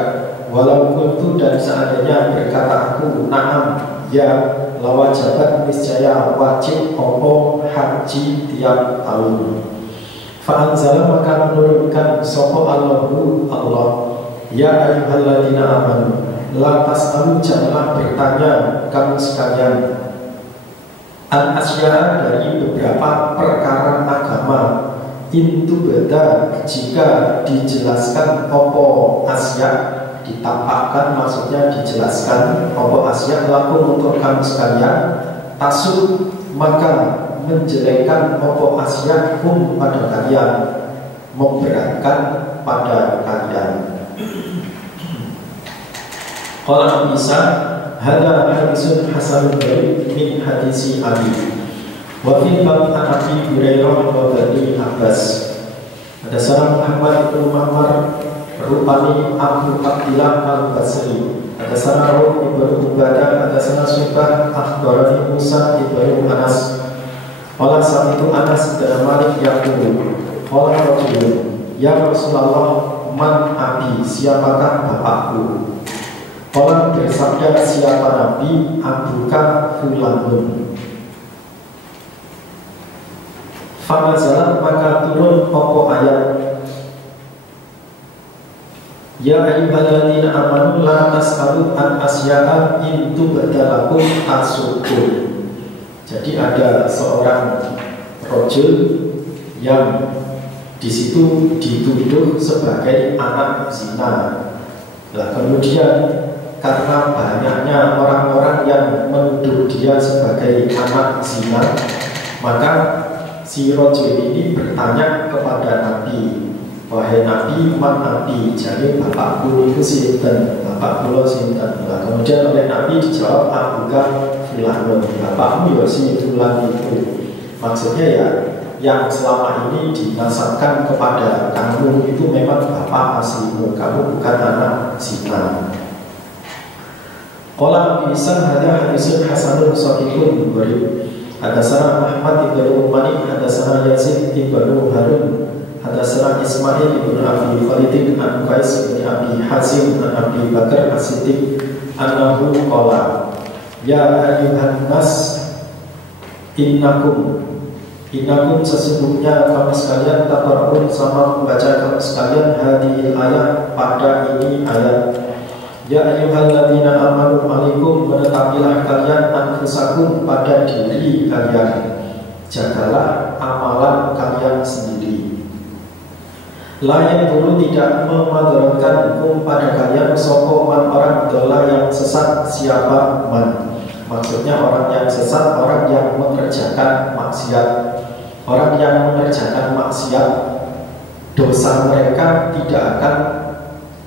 Walau kuntu, dan seandainya berkata aku, na'am, ya, lawajabat niscaya wajib opo haji tiap tahun. Fa'anzala maka menurunkan sopo Allahu Allah, ya ayyuhalladzina amanu, la tas'alu, janganlah bertanya kamu sekalian, an asya'a, dari beberapa perkara agama, intu beda, jika dijelaskan opo asya, ditampakkan maksudnya dijelaskan opo asya lakum untuk kamu sekalian, tasuk maka menjelekkan opo asya kum pada kalian, memberatkan pada kalian. Qala bisa hada hadisun hasanun baik min hadisi Ali wa fil bab an Abi Hurairah wa Bani Abbas. Ada seorang Muhammad bin Muhammad rupani Abu Abdillah al-Basri, ada sana Ruh ibnu Ubadah, ada sana Subah akhbarani Musa ibnu Anas. Qala saat itu Anas bin Malik yaqulu, qala rajulun, ya Rasulullah, man abi, siapakah bapakku? Qala bersabda siapa Nabi, abuka fulanun. Fanazalat maka turun opo ayat, ya ayyuhalladzina amanu la tas'alu an asya'a in tubdalakum tasukun. Jadi ada seorang rajul yang di situ dituduh sebagai anak zina. Nah, kemudian karena banyaknya orang-orang yang menuduh dia sebagai anak zina, maka si rajul ini bertanya kepada Nabi, wahai Nabi, man Nabi, jadi bapakku itu sinten, bapak kula sinten. Nah, kemudian oleh Nabi dijawab, abuka fulanun, bapakmu ya si fulan itu. Maksudnya ya, yang selama ini dinasabkan kepada kamu itu memang bapak aslimu, kamu bukan anak zina. Qala bisa hada hadisun hasanun sahihun gharib. Hadasana Ahmad ibnu Umani, hadasana Yazid ibnu Harun, hadasana Ismail ibnu Abi Khalid an Qais bin Abi Hazim an Abi Bakar As-Siddiq annahu qala, ya ayyuhan nas, innakum sesungguhnya kamu sekalian, tabarun sama membaca kamu sekalian hadhil ayat, pada ini ayat, ya ayyuhalladzina amanu alaikum, menetapilah kalian anfusakum, pada diri kalian, jagalah amalan kalian sendiri. Layak dulu tidak memadaratkan hukum pada kalian sokoman orang dola yang sesat, siapa man. Maksudnya orang yang sesat, orang yang mengerjakan maksiat. Orang yang mengerjakan maksiat, dosa mereka tidak akan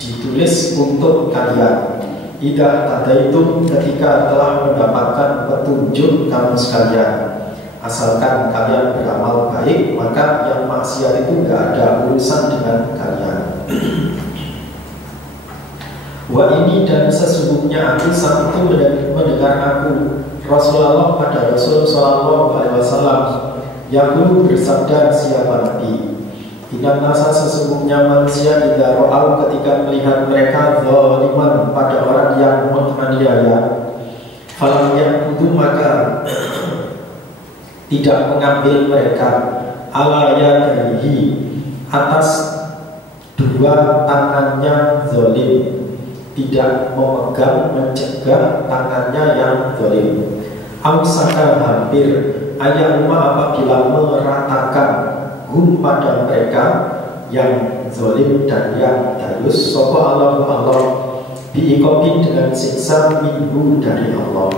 ditulis untuk kalian. Idza tadaitum, ketika telah mendapatkan petunjuk kamu sekalian, asalkan kalian beramal baik, maka yang maksiat itu tidak ada urusan dengan kalian. Wa ini, dan sesungguhnya aku saat itu mendengar aku Rasulullah pada Rasul Sallallahu Alaihi Wasallam yang bersabda siapa Nabi, inna nasa, sesungguhnya manusia idza ra'au, ketika melihat mereka zaliman, pada orang yang menganiaya, falam yaqudu, maka tidak mengambil mereka, ala yadaihi, atas dua tangannya zalim, tidak memegang, mencegah tangannya yang zalim. Amsaka, hampir, ayahuma, apabila meratakan hum, pada mereka yang zalim dan yang dayus, sopa Allah biikobin, dengan siksa minhu, dari Allah.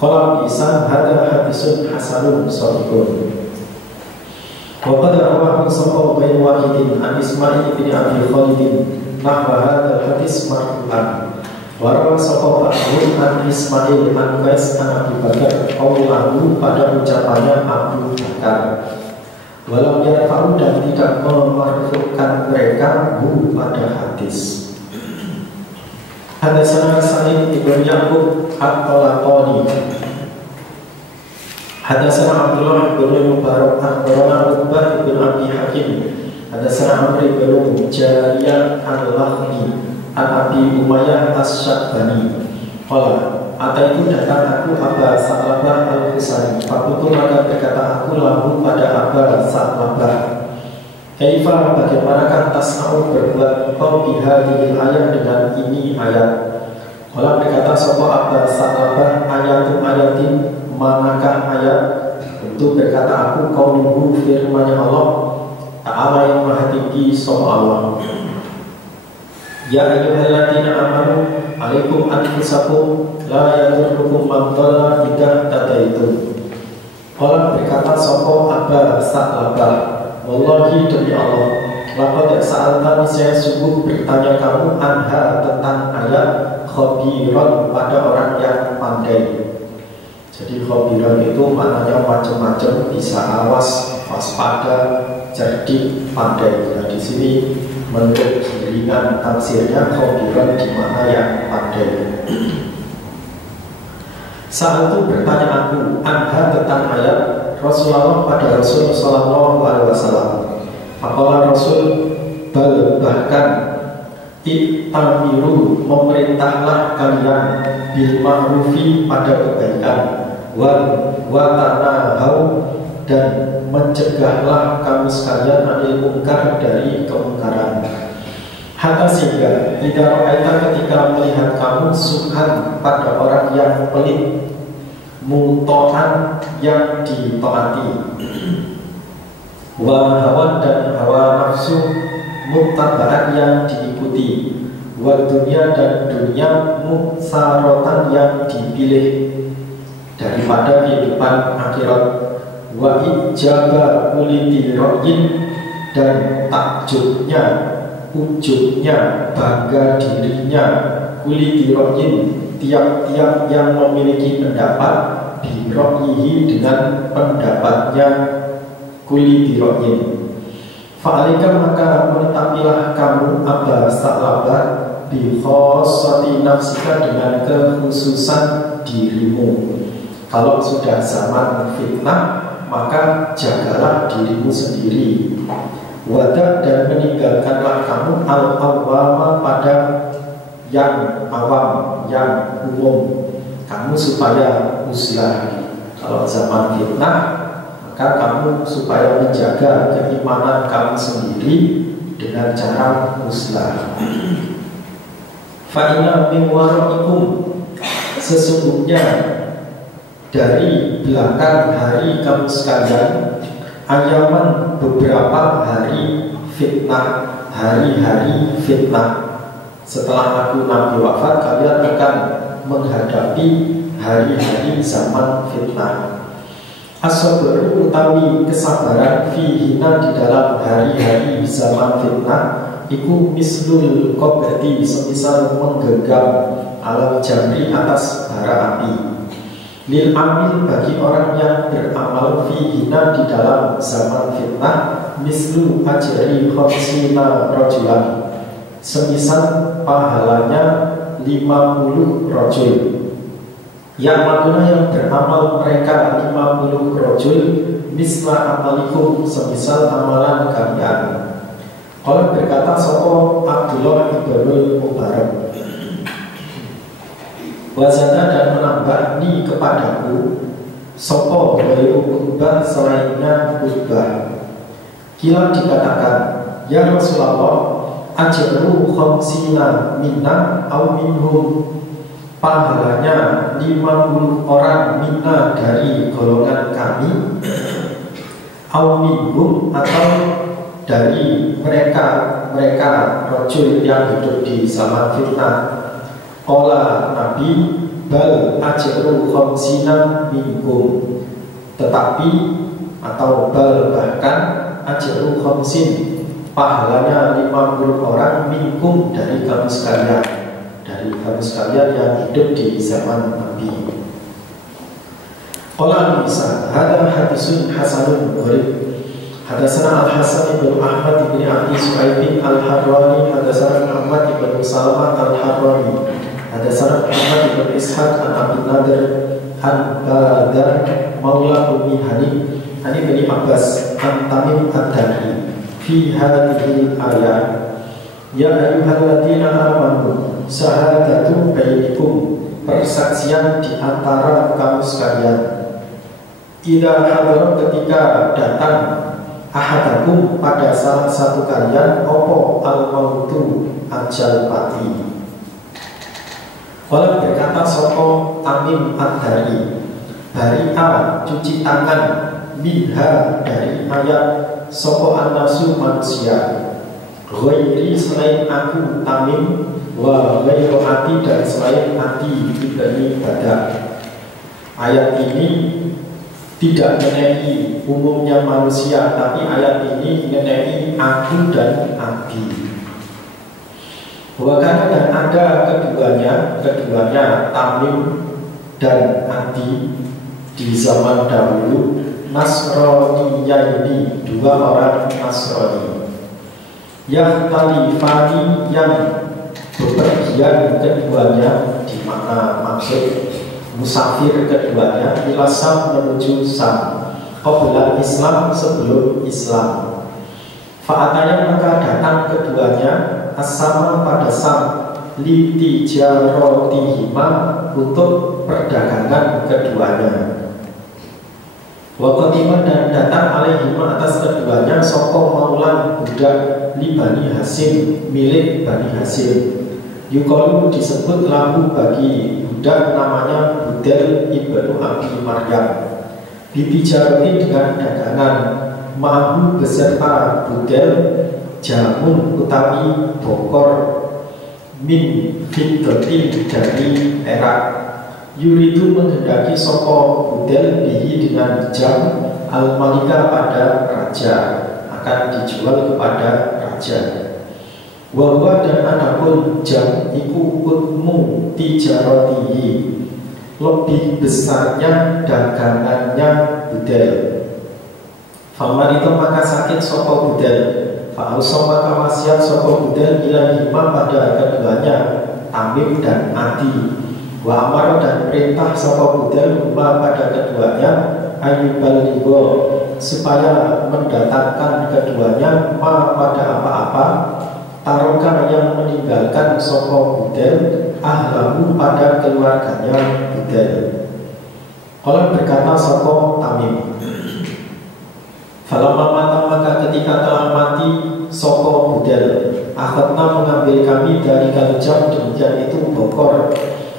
Qala bisa hada hadisun hasanun sahihun. Wa qad rawahu sapa bain wahidin an Ismail bin Abi Khalid nahwa hadal hadis marfu'an. Warwa soko ba'un an Ismail an Qais an Abi Bakar qaulahu pada ucapannya Abu Bakar. Walau yarfa'u dan tidak memarfukan mereka hu pada hadis. Hadatsana Sa'id ibn Yaqub at-Talaqani. Hadatsana Abdullah ibn Mubarak akhbarana Uqbah ibn Abi Hakim. Hadatsana Amr ibn Jariyah al-Lakhmi an Abi Umayyah as-Sya'bani. Qala ataitu datang aku Aba Sa'labah al-Khusari. Fakultu maka berkata aku lahu pada Aba Sa'labah, kaifa bagaimanakah tasna'u berbuat engkau bihadihil ayat dengan ini ayat. Qala berkata sapa Aba Sa'labah ayatum ayatin manakah ayat. Tentu berkata aku qauluhu firman Allah Ta'ala yang maha tinggi sapa Allah. Ya ayyuhalladzina amanu alaikum anfusakum la yadurrukum man dhalla idza tadaitum. Qala berkata sapa Aba Sa'labah, wallahi demi Allah, laqad sa'alta niscaya sungguh bertanya kamu anha tentang ayat khabiran pada orang yang pandai. Jadi khabiran itu maknanya macam-macam, bisa awas, waspada, cerdik, pandai. Nah di sini menurut giringan tafsirnya khabiran di mana yang pandai. Saat itu bertanya aku anha tentang ayat Rasulullah pada Rasul Sallallahu Alaihi Wasallam. Faqala Rasul bal bahkan i'tamiru memerintahlah kalian bil ma'rufi pada kebaikan wa tanahau dan mencegahlah kamu sekalian anil mungkar dari kemungkaran. Hatta sehingga tidak ra'aita ketika melihat kamu sukan pada orang yang pelit, mutohan yang ditaati, wa hawan dan hawa nafsu muttaba'an yang diikuti, wa dunia dan dunia mutsarotan yang dipilih daripada kehidupan akhirat, wa ijaba kuliti ro'in dan takjubnya, ujubnya, bangga dirinya kuliti ro'in tiap-tiap yang memiliki pendapat biro'yihi dengan pendapatnya kuliti ro'in. Fa'alika maka menetapilah kamu Aba Sa'labah bi khossati nafsika dengan kekhususan dirimu. Kalau sudah zaman fitnah maka jagalah dirimu sendiri. Wadah dan meninggalkanlah kamu al-awwama pada yang awam, yang umum. Kamu supaya uzlah. Kalau zaman fitnah maka kamu supaya menjaga keimanan kamu sendiri dengan cara uzlah. Fa'ina min wara'ikum, sesungguhnya dari belakang hari kamu sekalian ayaman beberapa hari fitnah, hari-hari fitnah. Setelah aku Nabi wafat kalian akan menghadapi hari-hari zaman fitnah. As-sabru utawi kesabaran fihina di dalam hari-hari zaman fitnah iku mislul qabati semisal menggenggam alam jamri atas bara api. Lil amil bagi orang yang beramal fihina di dalam zaman fitnah mislu ajri khamsina rajulan, semisal pahalanya 50 rajul. Yang makna yang beramal mereka 50 rajul misla amalikum, semisal amalan kalian. Kalau berkata soko Abdullah ibn Mubarak, wazana dan menambah ni kepadaku sopo bayu Uqbah selainnya Uqbah. Kila dikatakan, ya Rasulullah, ajru khamsina minna au minhum, pahalanya 50 orang minna dari golongan kami, au minhum atau dari mereka rajul yang hidup di zaman fitnah. Qala Nabi bal ajru khamsina minkum, tetapi atau bal bahkan ajru khamsin, pahalanya 50 orang minkum dari kamu sekalian. dari kamu sekalian yang hidup di zaman Nabi. Qala Isa, hada hadisun hasanun gharib. Hadatsana Al-Hasan bin Ahmad bin Abi Su'aib Al-Harrani, hadatsana Muhammad bin Salamah Al-Harrani, hadatsana Muhammad bin Ishaq an Abi Nadir an Badar Maula Ummi Hani an Ibnu Abbas an Tamim ad-Dari fi hadhihi al-ayat, ya ayyuhalladzina amanu syahadatu bainakum, persaksian di antara kamu sekalian. Idza hadara, ketika datang, ahadakum, pada salah satu kalian, opo al-mautu, ajal pati. Kalau berkata soko Tamim ad-Dari, bari'a, cuci tangan, minha, dari ayat soko an-nasu, manusia, ghairi, selain aku Tamim, wa ghairu hati, dan selain hati ibni Badak. Ayat ini tidak mengenai umumnya manusia, tapi ayat ini mengenai aku dan Adi. Wakana, dan ada keduanya Tamim dan Adi di zaman dahulu, Nasroniyaini, dua orang Nasrani, yang talifani, yang bepergian keduanya, di mana maksud musafir keduanya, ilasam, menuju Sam, qabla Islam, sebelum Islam. Fa'ataya, maka datang keduanya, as-sama, pada Sam, litijarotihima, untuk perdagangan keduanya. Waqatiman, dan datang alaihima, atas keduanya, soko maulan, budak, li Bani Hasim, milik Bani Hasim. Yukalu, disebut lahu bagi budak namanya Budel ibnu Abi Maryam. Bitijarati, dengan dagangan, ma'ahu, beserta Budel, jamun, utawi bokor, min fiddatin, dari perak. Yuridu, menghendaki soko Budel bihi, dengan jam, al-malika, pada raja, akan dijual kepada raja. Wahwa, dan adapun jam iku utmu tijaratihi, lebih besarnya dagangannya Budel. Faman itu, maka sakit soko Budel. Fa'also, maka wasiat soko Budel ilahima, pada keduanya Tamim dan Adi. Wa amar, dan perintah soko Budel huma, pada keduanya ayyubaligo, supaya mendatangkan keduanya ma, pada apa-apa taroka, yang meninggalkan soko Budel ahlahu, pada keluarganya Budel. Kalau berkata soko Tamim, falamma mata, maka ketika telah mati soko Budel, akhadna, mengambil kami dari kaljam, demikian itu bokor,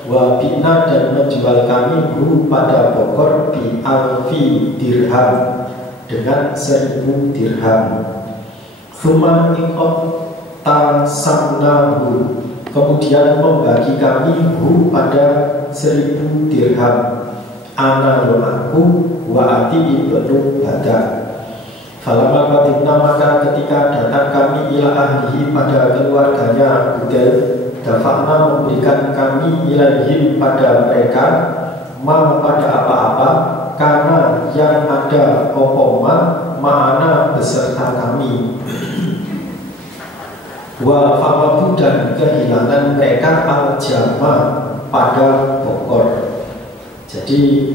wa bina, dan menjual kami hu, pada bokor, bi alfi dirham, dengan 1000 dirham. Thumma ikot tasamnahu, kemudian membagi kami hu, pada 1000 dirham, ana, aku, wa ati ibnu Badak. Falamma qadimna, maka ketika datang kami ila ahlihi, pada keluarganya Budel, dafa'na, memberikan kami ilaihim, pada mereka, ma, pada apa-apa, karena yang ada opoma, ma'ana, beserta kami. Wa fa'abu, dan kehilangan mereka, al-jama, pada bokor. Jadi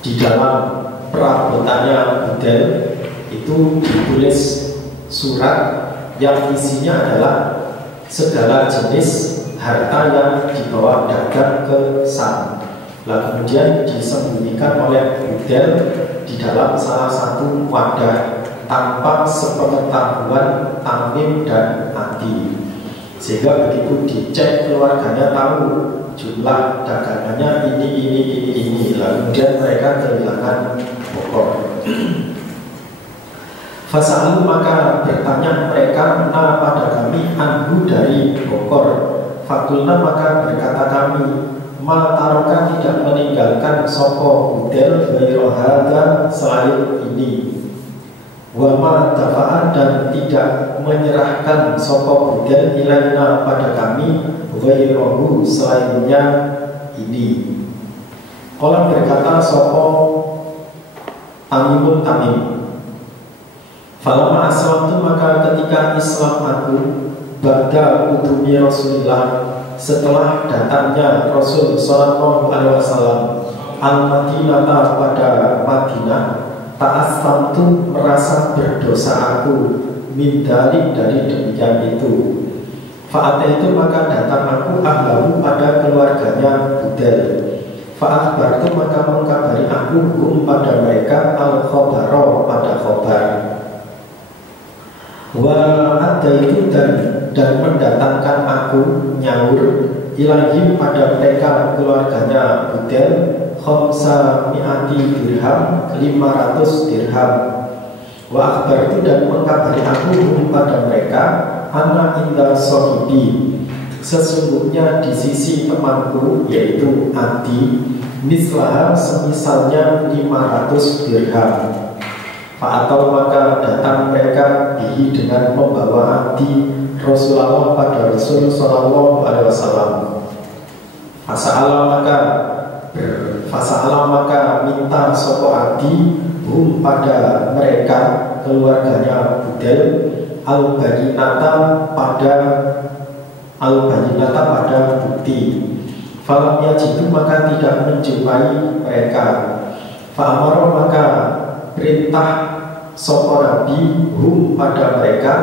di dalam perabotannya Budel itu ditulis surat yang isinya adalah segala jenis harta yang dibawa dagang ke Sam. Lalu kemudian disembunyikan oleh Budel di dalam salah satu wadah tanpa sepengetahuan Tamim dan Adi, sehingga begitu dicek keluarganya tahu jumlah dagangannya ini. Lalu kemudian mereka kehilangan pokok. Fasalu, maka bertanya mereka, na, pada kami, anhu, dari bokor. Fakulna, maka berkata kami, ma taroka, tidak meninggalkan soko Budel, ghairohada, selain ini. wa ma dafa'an dan tidak menyerahkan sopo budel ilaina pada kami ghairahu selainnya ini. Qala berkata sopo Tamimun Tamim, falamma aslamtu maka ketika Islam aku ba'da qudumi Rasulillah setelah datangnya Rasul sallallahu alaihi wasallam al-Madinah pada Madinah, ta'astamtu merasa berdosa aku min dalik dari demikian itu. Fa'ata itu maka datang aku ahlahu pada keluarganya budel. Fa'akhbar itu maka mengkabari aku pada mereka al-khobaro pada khobar. Wa ada itu dan mendatangkan aku nyaur ilahim pada mereka keluarganya budel khamsa mi'ati dirham 500 dirham. Wa akhbar itu dan mengkabari aku pada mereka anak indah sohibi sesungguhnya di sisi temanku yaitu Adi mislah semisalnya 500 dirham. Atau maka datang mereka bihi dengan membawa Adi Rasulullah pada Rasul sallallahu alaihi wasallam. Fasa'ala maka minta sopo Adi pada mereka keluarganya budel al-bayinata pada bukti. Falam yajidu maka tidak menjumpai mereka. Fa'amaro maka perintah sopo Nabi pada mereka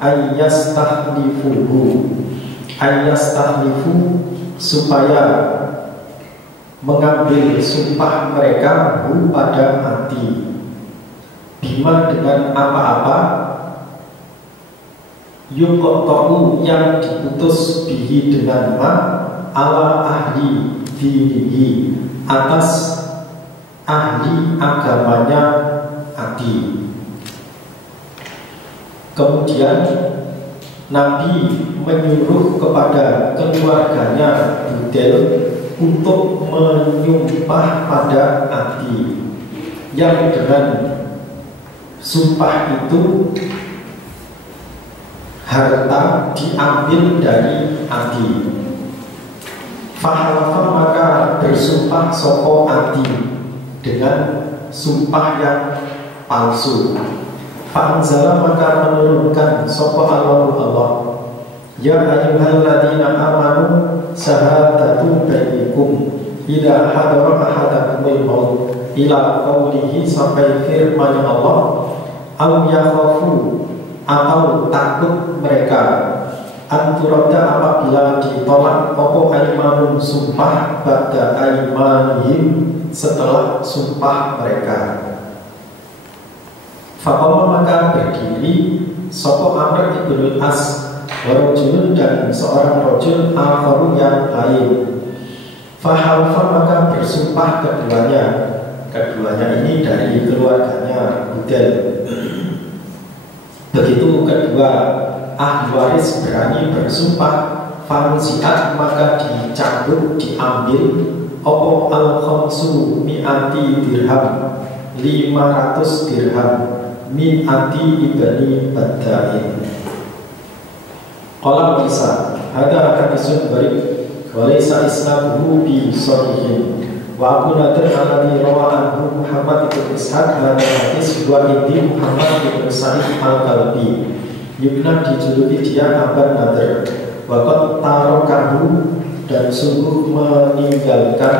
ayyastahlifu supaya mengambil sumpah mereka pada Adi bima dengan apa-apa yukotohu yang diputus bihi dengan ma ala ahli dinihi atas ahli agamanya Adi. Kemudian Nabi menyuruh kepada keluarganya budel untuk menyumpah pada Adi yang dengan sumpah itu harta diambil dari Adi. Fahalafa maka bersumpah sopo Adi dengan sumpah yang palsu. Fa'anzala maka menurunkan sopo Allah ya ayyuhalladzina amanu syahadatu bainakum idza hadara ahadakumul maut ila qaulihi sampai firman Allah au yakhafu atau takut mereka anturada apabila ditolak opo aimanun sumpah ba'da aimanihim setelah sumpah mereka. Faqala maka berdiri sopo Amr ibn As warajulun dan seorang rajul akharu yang lain. Fahalafa maka bersumpah keduanya ini dari keluarganya budel. Begitu kedua ahli waris berani bersumpah, fansiat maka dicabut diambil opo al-khamsu mi'ati dirham 500 dirham min Ati ibni Baddain. Qala Isa hada hadisun baik walaysa isnaduhu bi sahihin wa Abu Nadir alladhi rawa anhu Muhammad ibn Ishaq dan hadis wa indi Muhammad ibn Sa'id al-Kalbi yubna dijuluki dia Abu Nadir wa qad tarakahu dan sungguh meninggalkan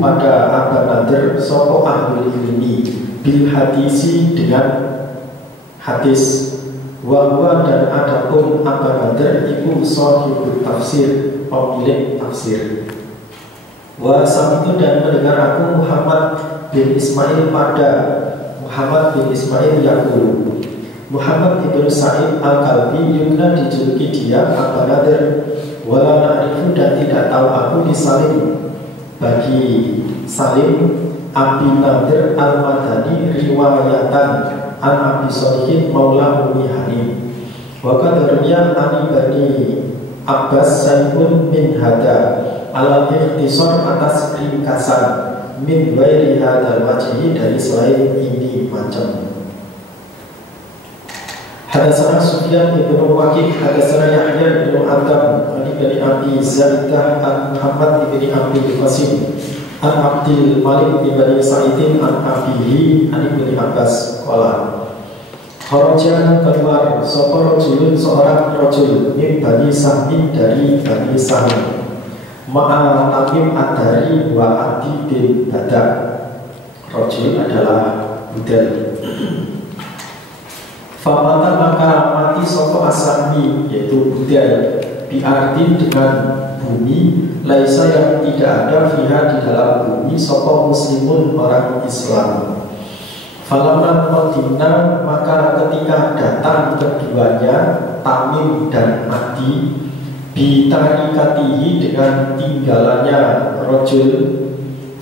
pada Abu Nadir sopo ahlul ilmi bil hadisi dengan hadis wa dan adapun Abu Nadir ibu sahibul tafsir pemilik tafsir. Wa samitu dan mendengar aku Muhammad bin Ismail pada Muhammad bin Ismail yaqulu Muhammad ibn Sa'id al-Kalbi yumna dijuluki dia Abu Nadir wala na'rifu dan tidak tahu aku di Salim bagi Salim Abi Nadir al-Madani riwayatan an Abi Solihin maula Umi Hanim wa qadariyah an Bani Abbas saibun min hada ala ikhtisar atas ringkasan min wairi hadal wajhi dari selain ini macam. Hadatsana Sufyan ibn Waqi' hadatsana Yahya ibn Adam an ibni Abi Zaidah an Muhammad ibn Abi Qasim an Abdul Malik ibn Sa'idin an Abihi an ibni Abbas qala kharaja keluar sapa rajulun seorang rajul min Bani Sahmin dari Bani Sahmin ma'a Tamim ad-Dari wa Adi bin Badak. Rajul adalah budal. Famata maka mati sapa Asami yaitu budal biardin dengan bumi laisa yang tidak ada fiha di dalam bumi sapa muslimun orang Islam. Falamma qadimna maka ketika datang keduanya Tamim dan Adi bitarikatihi dengan tinggalannya rajul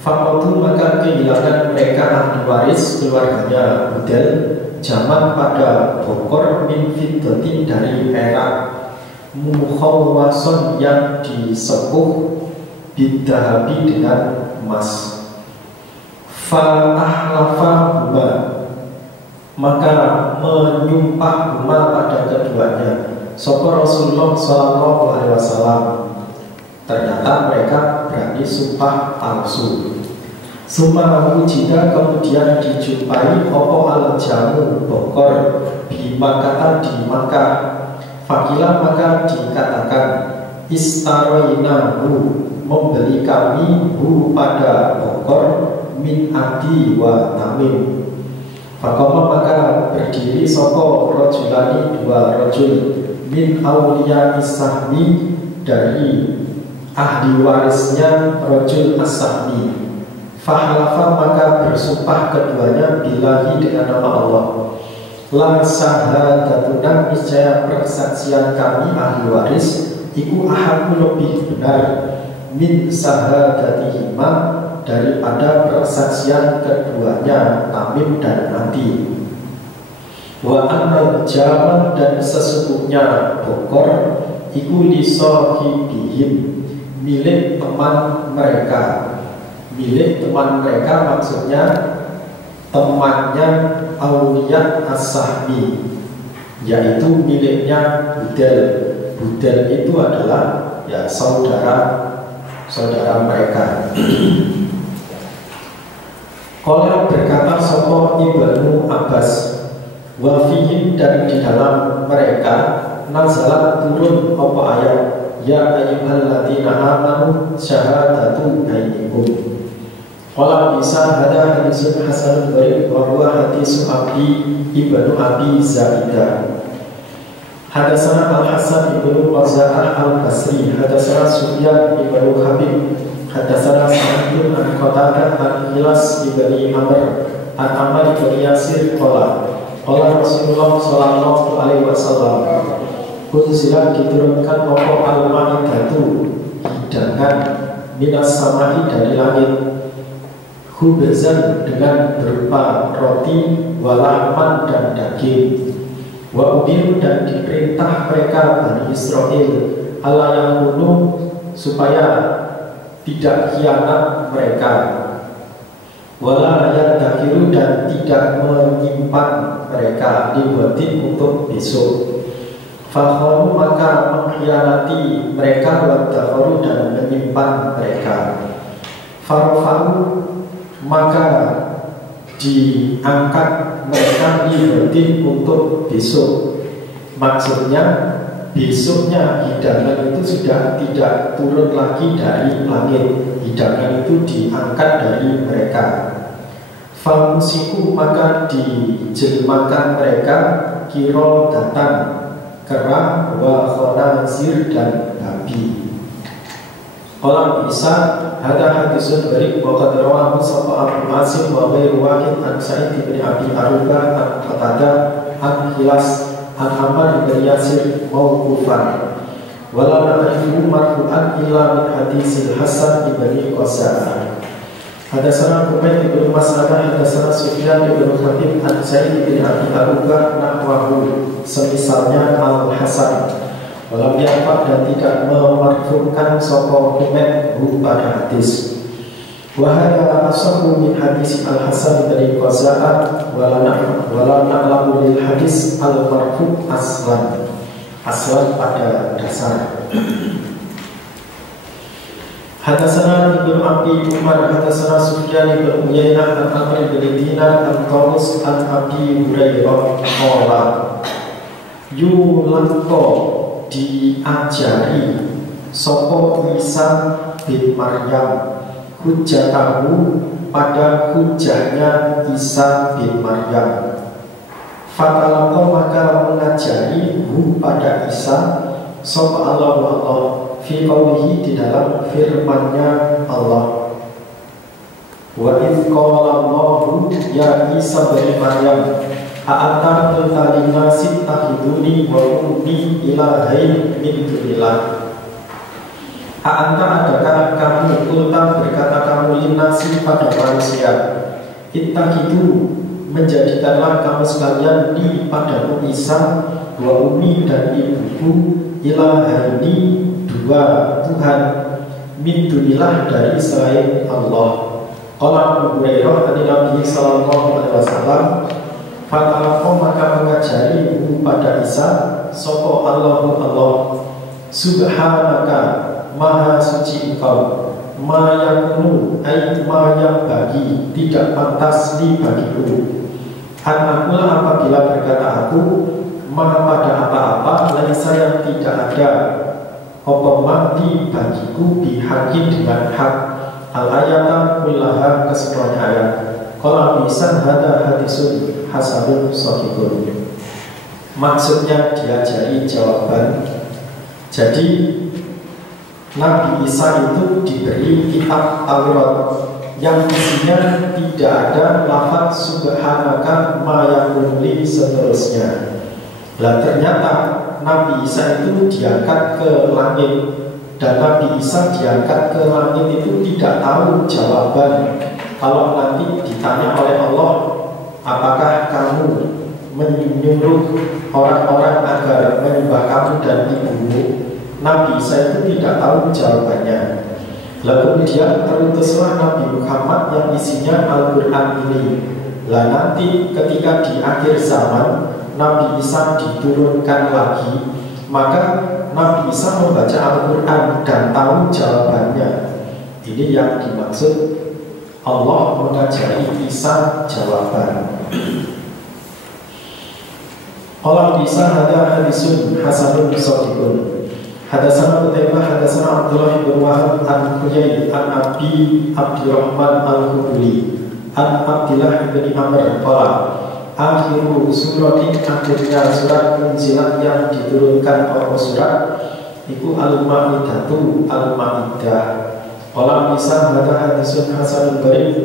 fakotu maka kehilangan mereka ahli waris keluarganya budal zaman pada bokor min fiddatin dari perak mukhawwason yang disepuh bidahabi dengan emas. Fa'ahlafa huma maka menyumpah huma pada keduanya sapa Rasulullah sallallahu alaihi wasallam. Ternyata mereka berani sumpah palsu. Suma wujida kemudian dijumpai opo al-jamu bokor bima kata di Makkah. Fakila maka dikatakan istaroinahu membeli kami hu pada bokor min Adi wa Tamim. Fakoma maka berdiri soko rojulani dua rojul min awliya Sahmi dari ahli warisnya rojul As-Sahmi. Fahlafa maka bersumpah keduanya billahi dengan nama Allah. La sahadatuna niscaya persaksian kami ahli waris iku ahaku lebih benar min sahadatihima daripada persaksian keduanya Tamim dan Adi. Wa annal jaman dan sesungguhnya bokor iku lisohibihim milik teman mereka. Milik teman mereka maksudnya temannya Auliya As-Sahmi, yaitu miliknya budal. Budal itu adalah ya saudara mereka. Qala berkata sapa Ibnu Abbas wa fihim dan di dalam mereka nazalat turun apa ayat ya ayyuhalladzina amanu syahadatu bainikum. Qala bisa hada hadisun hasanun baik wa huwa hadisu Abi Ibnu Abi Zaidah. Hadatsana Al-Hasan ibnu Qazza'ah Al-Basri hadatsana Sufyan ibnu Habib hadatsana Sa'id an Qatadah an Ilas ibni Amr an Ammar bin Yasir qala Rasulullah sallallahu alaihi wasallam kunzilat diturunkan pokok al-ma'idatu hidangan minas samai dari langit khubzan dengan berupa roti walahman dan daging wa umiru dan diperintah mereka Bani Israel ala yang kuno supaya tidak khianat mereka wala yadakiru dan tidak menyimpan mereka dibuatin untuk besok. Fakhoru maka mengkhianati mereka wadakhoru dan menyimpan mereka. Farofaru maka diangkat mereka dibuatin untuk besok. Maksudnya besoknya hidangan itu sudah tidak turun lagi dari langit. Hidangan itu diangkat dari mereka. Famusiku maka dijelmakan mereka kiro datang kera wa khonazir dan babi. Qala bisa hada hadisun barik wa qad rawahu sapa Abu Asim wa ghairu wahid an Sa'id bin Abi Aruba an Qatadah an Hilas an Ammar bin Yasir mauqufan wala na'rifu marfu'an illa min hadisil Hasan ibni Qazza'ah. Hadatsana Humayd bin Mas'adah hadatsana Sufyan bin Habib an Sa'id bin Abi Aruba nahwahu semisalnya Al-Hasan. Walam ya'fad dan tidak memarfu'kan sapa Humayd pada hadis. Wahada asahu min hadis al-Hasan dari Qaza'at wala na'lamu lil hadis al-marfu aslan pada dasar. Hadatsana Ibnu Abi Umar hadatsana Sufyan bin Uyainah an Amr bin Dinar an Tawus an Abi Hurairah qala yulaqo diajari sapa Isa bin Maryam hujjatahu pada hujahnya Isa bin Maryam. Fatalaqo maka mengajari pada Isa sapa Allah fi qawlihi di dalam firman-Nya Allah. Wa idh qala Allahu ya Isa bin Maryam a'anta qulta linnasi ittakhiduni wa ummi ilahain min dunillah. A'anta adakah kamu qulta berkata kamu linnasi pada manusia ittakhidu menjadikanlah kamu sekalian di padaku Isa wa ummi dan ibuku ilahaini dua Tuhan min dunillah dari selain Allah. Qala Abu Hurairah dari Nabi sallallahu alaihi wasallam fatalaqo maka mengajari pada Isa sapa Allah subhanaka maha suci engkau ma yakunu ay ma yang bagi tidak pantas di bagiku anakulah apabila berkata aku maha pada apa-apa laisa yang tidak ada opomati bagiku bihakin dengan hak al-ayatan kullaha kesemuanya ayat. Kalau bisa hada hadisun hasanun sahihun. Maksudnya diajari jawaban. Jadi Nabi Isa itu diberi kitab Taurat yang isinya tidak ada lafaz subhanaka ma yakuni seterusnya. Lah ternyata Nabi Isa itu diangkat ke langit dan Nabi Isa diangkat ke langit itu tidak tahu jawaban. Kalau nanti ditanya oleh Allah, apakah kamu menyuruh orang-orang agar menyembah kamu dan ibumu? Nabi Isa itu tidak tahu jawabannya. Lalu kemudian terutuslah Nabi Muhammad yang isinya Al-Quran ini. Lah nanti ketika di akhir zaman Nabi Isa diturunkan lagi, maka Nabi Isa membaca Al-Quran dan tahu jawabannya. Ini yang dimaksud Allah mengajari Isa jawaban. Allah Isa hada hadisun hasanun sahihun. Hadatsana Qutaibah hadatsana Abdullah bin Wahab an Quyai an Abi Abdurrahman al-Huduli an Abdullah bin Amr qala akhiru suratin akhirnya surat unzilat yang diturunkan oleh surat iku al-Ma'idatu al-Ma'idah. Qala Isa hada hadisun hasanun gharib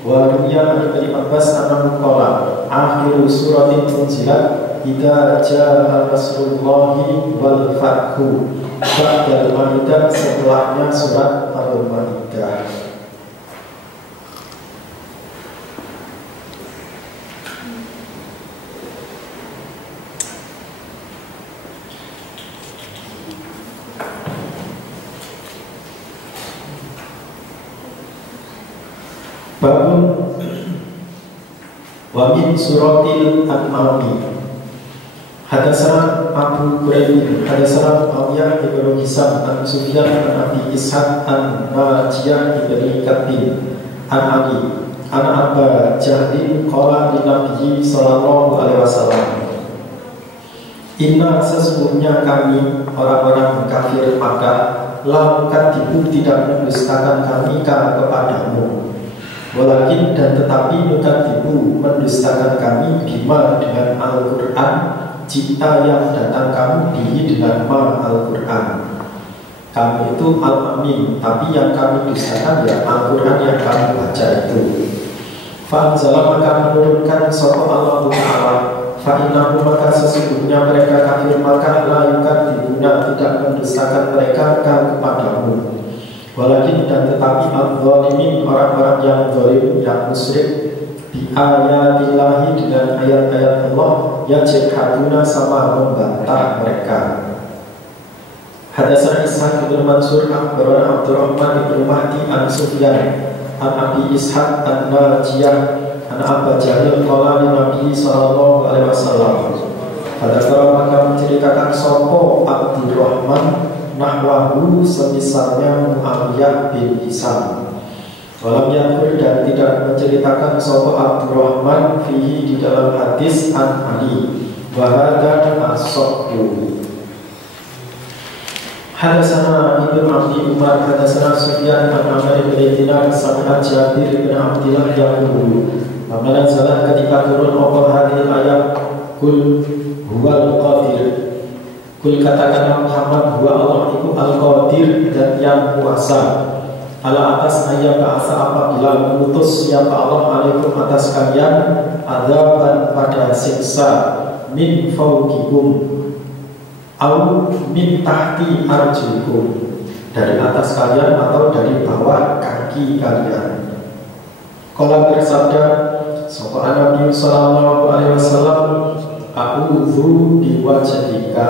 wa ruya an Ibnu Abbas annahu qala akhiru suratin unzilat idza jaa nasrullahi wal fathu. Ba'dal Ma'idah setelahnya surat Al-Ma'idah. Babun wa min suratil An'am. Hadatsana Abu Quraib hadatsana Muawiyah bin Hisam an Sufyan an Abi Ishaq an Najiyah bin Katsir an Ali an Aba Jahlin qala li Nabi sallallahu alaihi wasallam inna sesungguhnya kami orang-orang kafir Makkah lakukan tipu tidak mendustakan kami kepadamu. Walakin dan tetapi bukan tipu mendustakan kami bima dengan Al-Quran cipta yang datang kamu bihi dengan ma Al-Quran. Kamu itu al-amin, tapi yang kami dustakan ya Al-Quran yang kami baca itu. Fa'anzalah maka menurunkan sapa Allah Ta'ala fa'innahu maka sesungguhnya mereka kafir maka layukan dibuna tidak mendustakan mereka kepadamu. Walakin dan tetapi al-zalimin orang-orang yang zalim yang musyrik bi ayatillahi dengan ayat-ayat Allah yajhaduna sama membantah mereka. Hadatsana Ishaq bin Mansur akhbarana Abdurrahman bin Mahdi an Sufyan an Abi Ishaq an-Najiyah an Aba Jahil qala li Nabi sallallahu alaihi wasallam. Fadzakara maka menceritakan sopo Abdurrahman nahwahu semisalnya Muawiyah bin Hisam. Walam yakur dan tidak menceritakan sopo Abdurrahman fihi di dalam hadis an Ali wa hadza as-sahhu. Hadatsana Ibnu Abdi Umar hadatsana Sufyan an Amr bin Dinar sami'a Jabir bin Abdullah yaqulu apabila salat ketika turun Allah hadil ayat kul huwal qadir. Kul katakanlah Muhammad huwa Allah itu al-qadir dan yang kuasa ala atas ayat bahasa apabila mengutus siapa Allah alaikum atas kalian adzaban pada siksa min fawqikum au min tahti arjulikum dari atas kalian atau dari bawah kaki kalian. Qala bersabda sapa Nabi sallallahu alaihi wasallam a'udzu biwajhika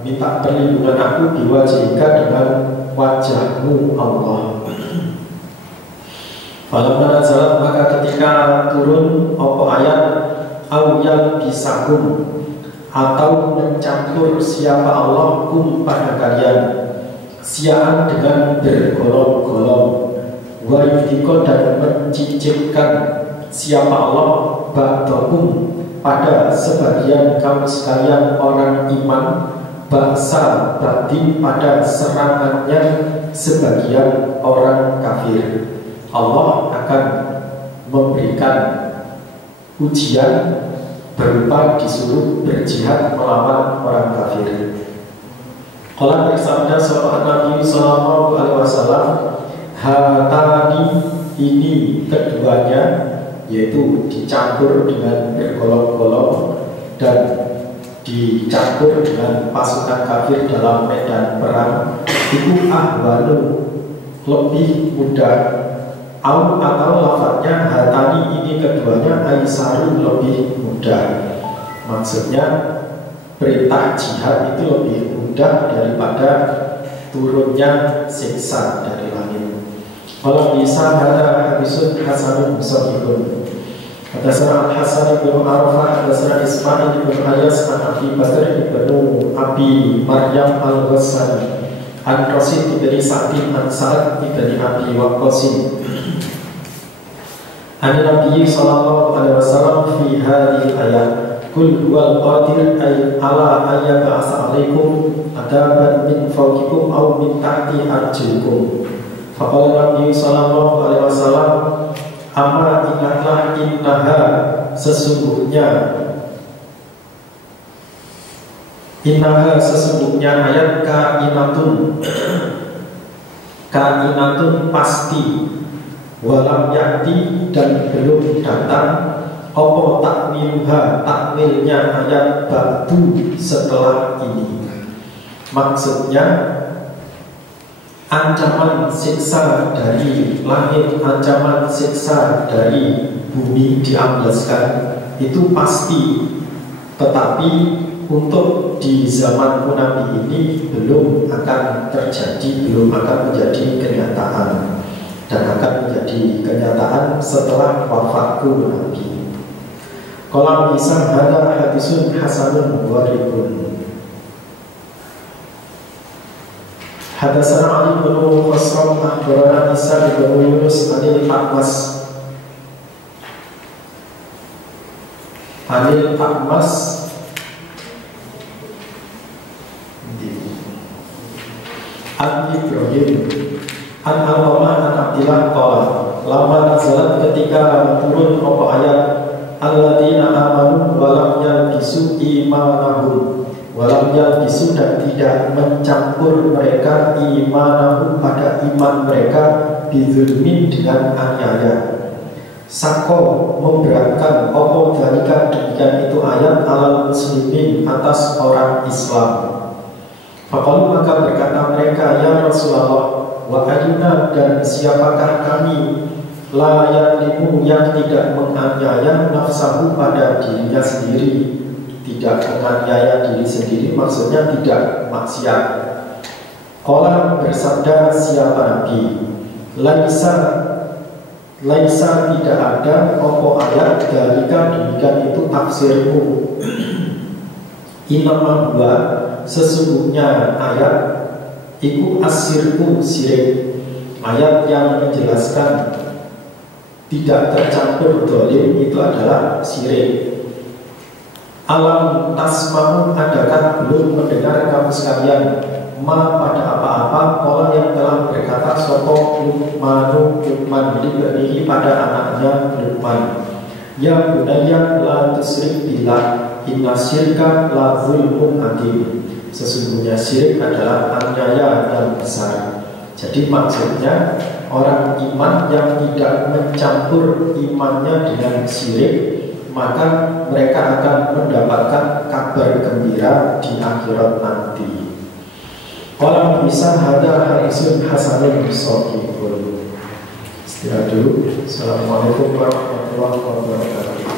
minta perlindungan aku biwajhika dengan wajahmu Allah. Falamma nazalat maka ketika turun apa ayat au yang bisakum atau mencampur siapa Allah kum pada kalian siaan dengan bergolong-golong wa yudhiko dan mencicipkan siapa Allah ba'dakum pada sebagian kaum sekalian orang iman bangsa batin pada serangannya sebagian orang kafir. Allah akan memberikan ujian berupa disuruh berjihad melawan orang kafir. Qala bersabda sahabat Nabi sallallahu alaihi wasallam hatani ini keduanya yaitu dicampur dengan bergolong-golong dan dicampur dengan pasukan kafir dalam medan perang itu ahwanu lebih mudah atau lafadznya hatani ini keduanya aisaru lebih mudah. Maksudnya perintah jihad itu lebih mudah daripada turunnya siksa dari langit. Kalau bisa ada hadisun hasanun sahihun. Hadatsana Al-Hasan bin Arafah hadatsana Ismail bin Ayas an Abi Bakar bin Abi Maryam Al-Ghassani an Rasid bin Sa'id an Sa'ad bin Abi Waqqas an Nabi sallallahu alaihi wasallam fi hadhihi ayat kul huwal qadir ay ala ayyaka as'alaikum adaban min fawqikum aw min tahti arjulikum. Faqala Nabi sallallahu alaihi wasallam amma innaha sesungguhnya ayat kainatun pasti walam yakti dan belum datang opo takwilnya ayat ba'du setelah ini. Maksudnya ancaman siksa dari langit, ancaman siksa dari bumi diamblaskan itu pasti, tetapi untuk di zaman Nabi ini belum akan terjadi, belum akan menjadi kenyataan, dan akan menjadi kenyataan setelah wafatku Nabi. Kalau bisa ada hadisun hasanun waribun. Hadatsana Ali bin Khosram akhbarana Isa bin Yunus anil Akmas an Ibrahim an Al-Qamah an Abdillah qala lama nazalat ketika turun apa ayat alladzina amanu wa lam yalbisu imanahum walam yalbisu dan tidak mencampur mereka imanahum pada iman mereka bizulmin dengan aniaya. Sako memberatkan opo dalika demikian itu ayat alal muslimin atas orang Islam. Faqalu maka berkata mereka ya Rasulullah wa ayuna dan siapakah kami la yadlimu yang tidak menganiaya nafsahu pada dirinya sendiri, tidak menganiaya diri sendiri maksudnya tidak maksiat. Qala bersabda siapa Nabi laisa Laisa tidak ada opo ayat dalika demikian itu tafsirmu. Inama huwa sesungguhnya ayat iku asirku sirik, ayat yang menjelaskan tidak tercampur dolim itu adalah sirik. Alam tasma'u, adakah belum mendengar kamu sekalian ma pada apa-apa orang yang telah berkata sopo Luqman diberihi pada anaknya Luqman, ya bunayya la tusyrik billah inna syirka la zulmun adzim. Sesungguhnya syirik adalah aniaya yang besar. Jadi maksudnya orang iman yang tidak mencampur imannya dengan syirik, maka mereka akan mendapatkan kabar gembira di akhirat nanti. Orang bisa hadar harisun hasanul sahihun. Istirahat dulu. Assalamualaikum warahmatullahi wabarakatuh.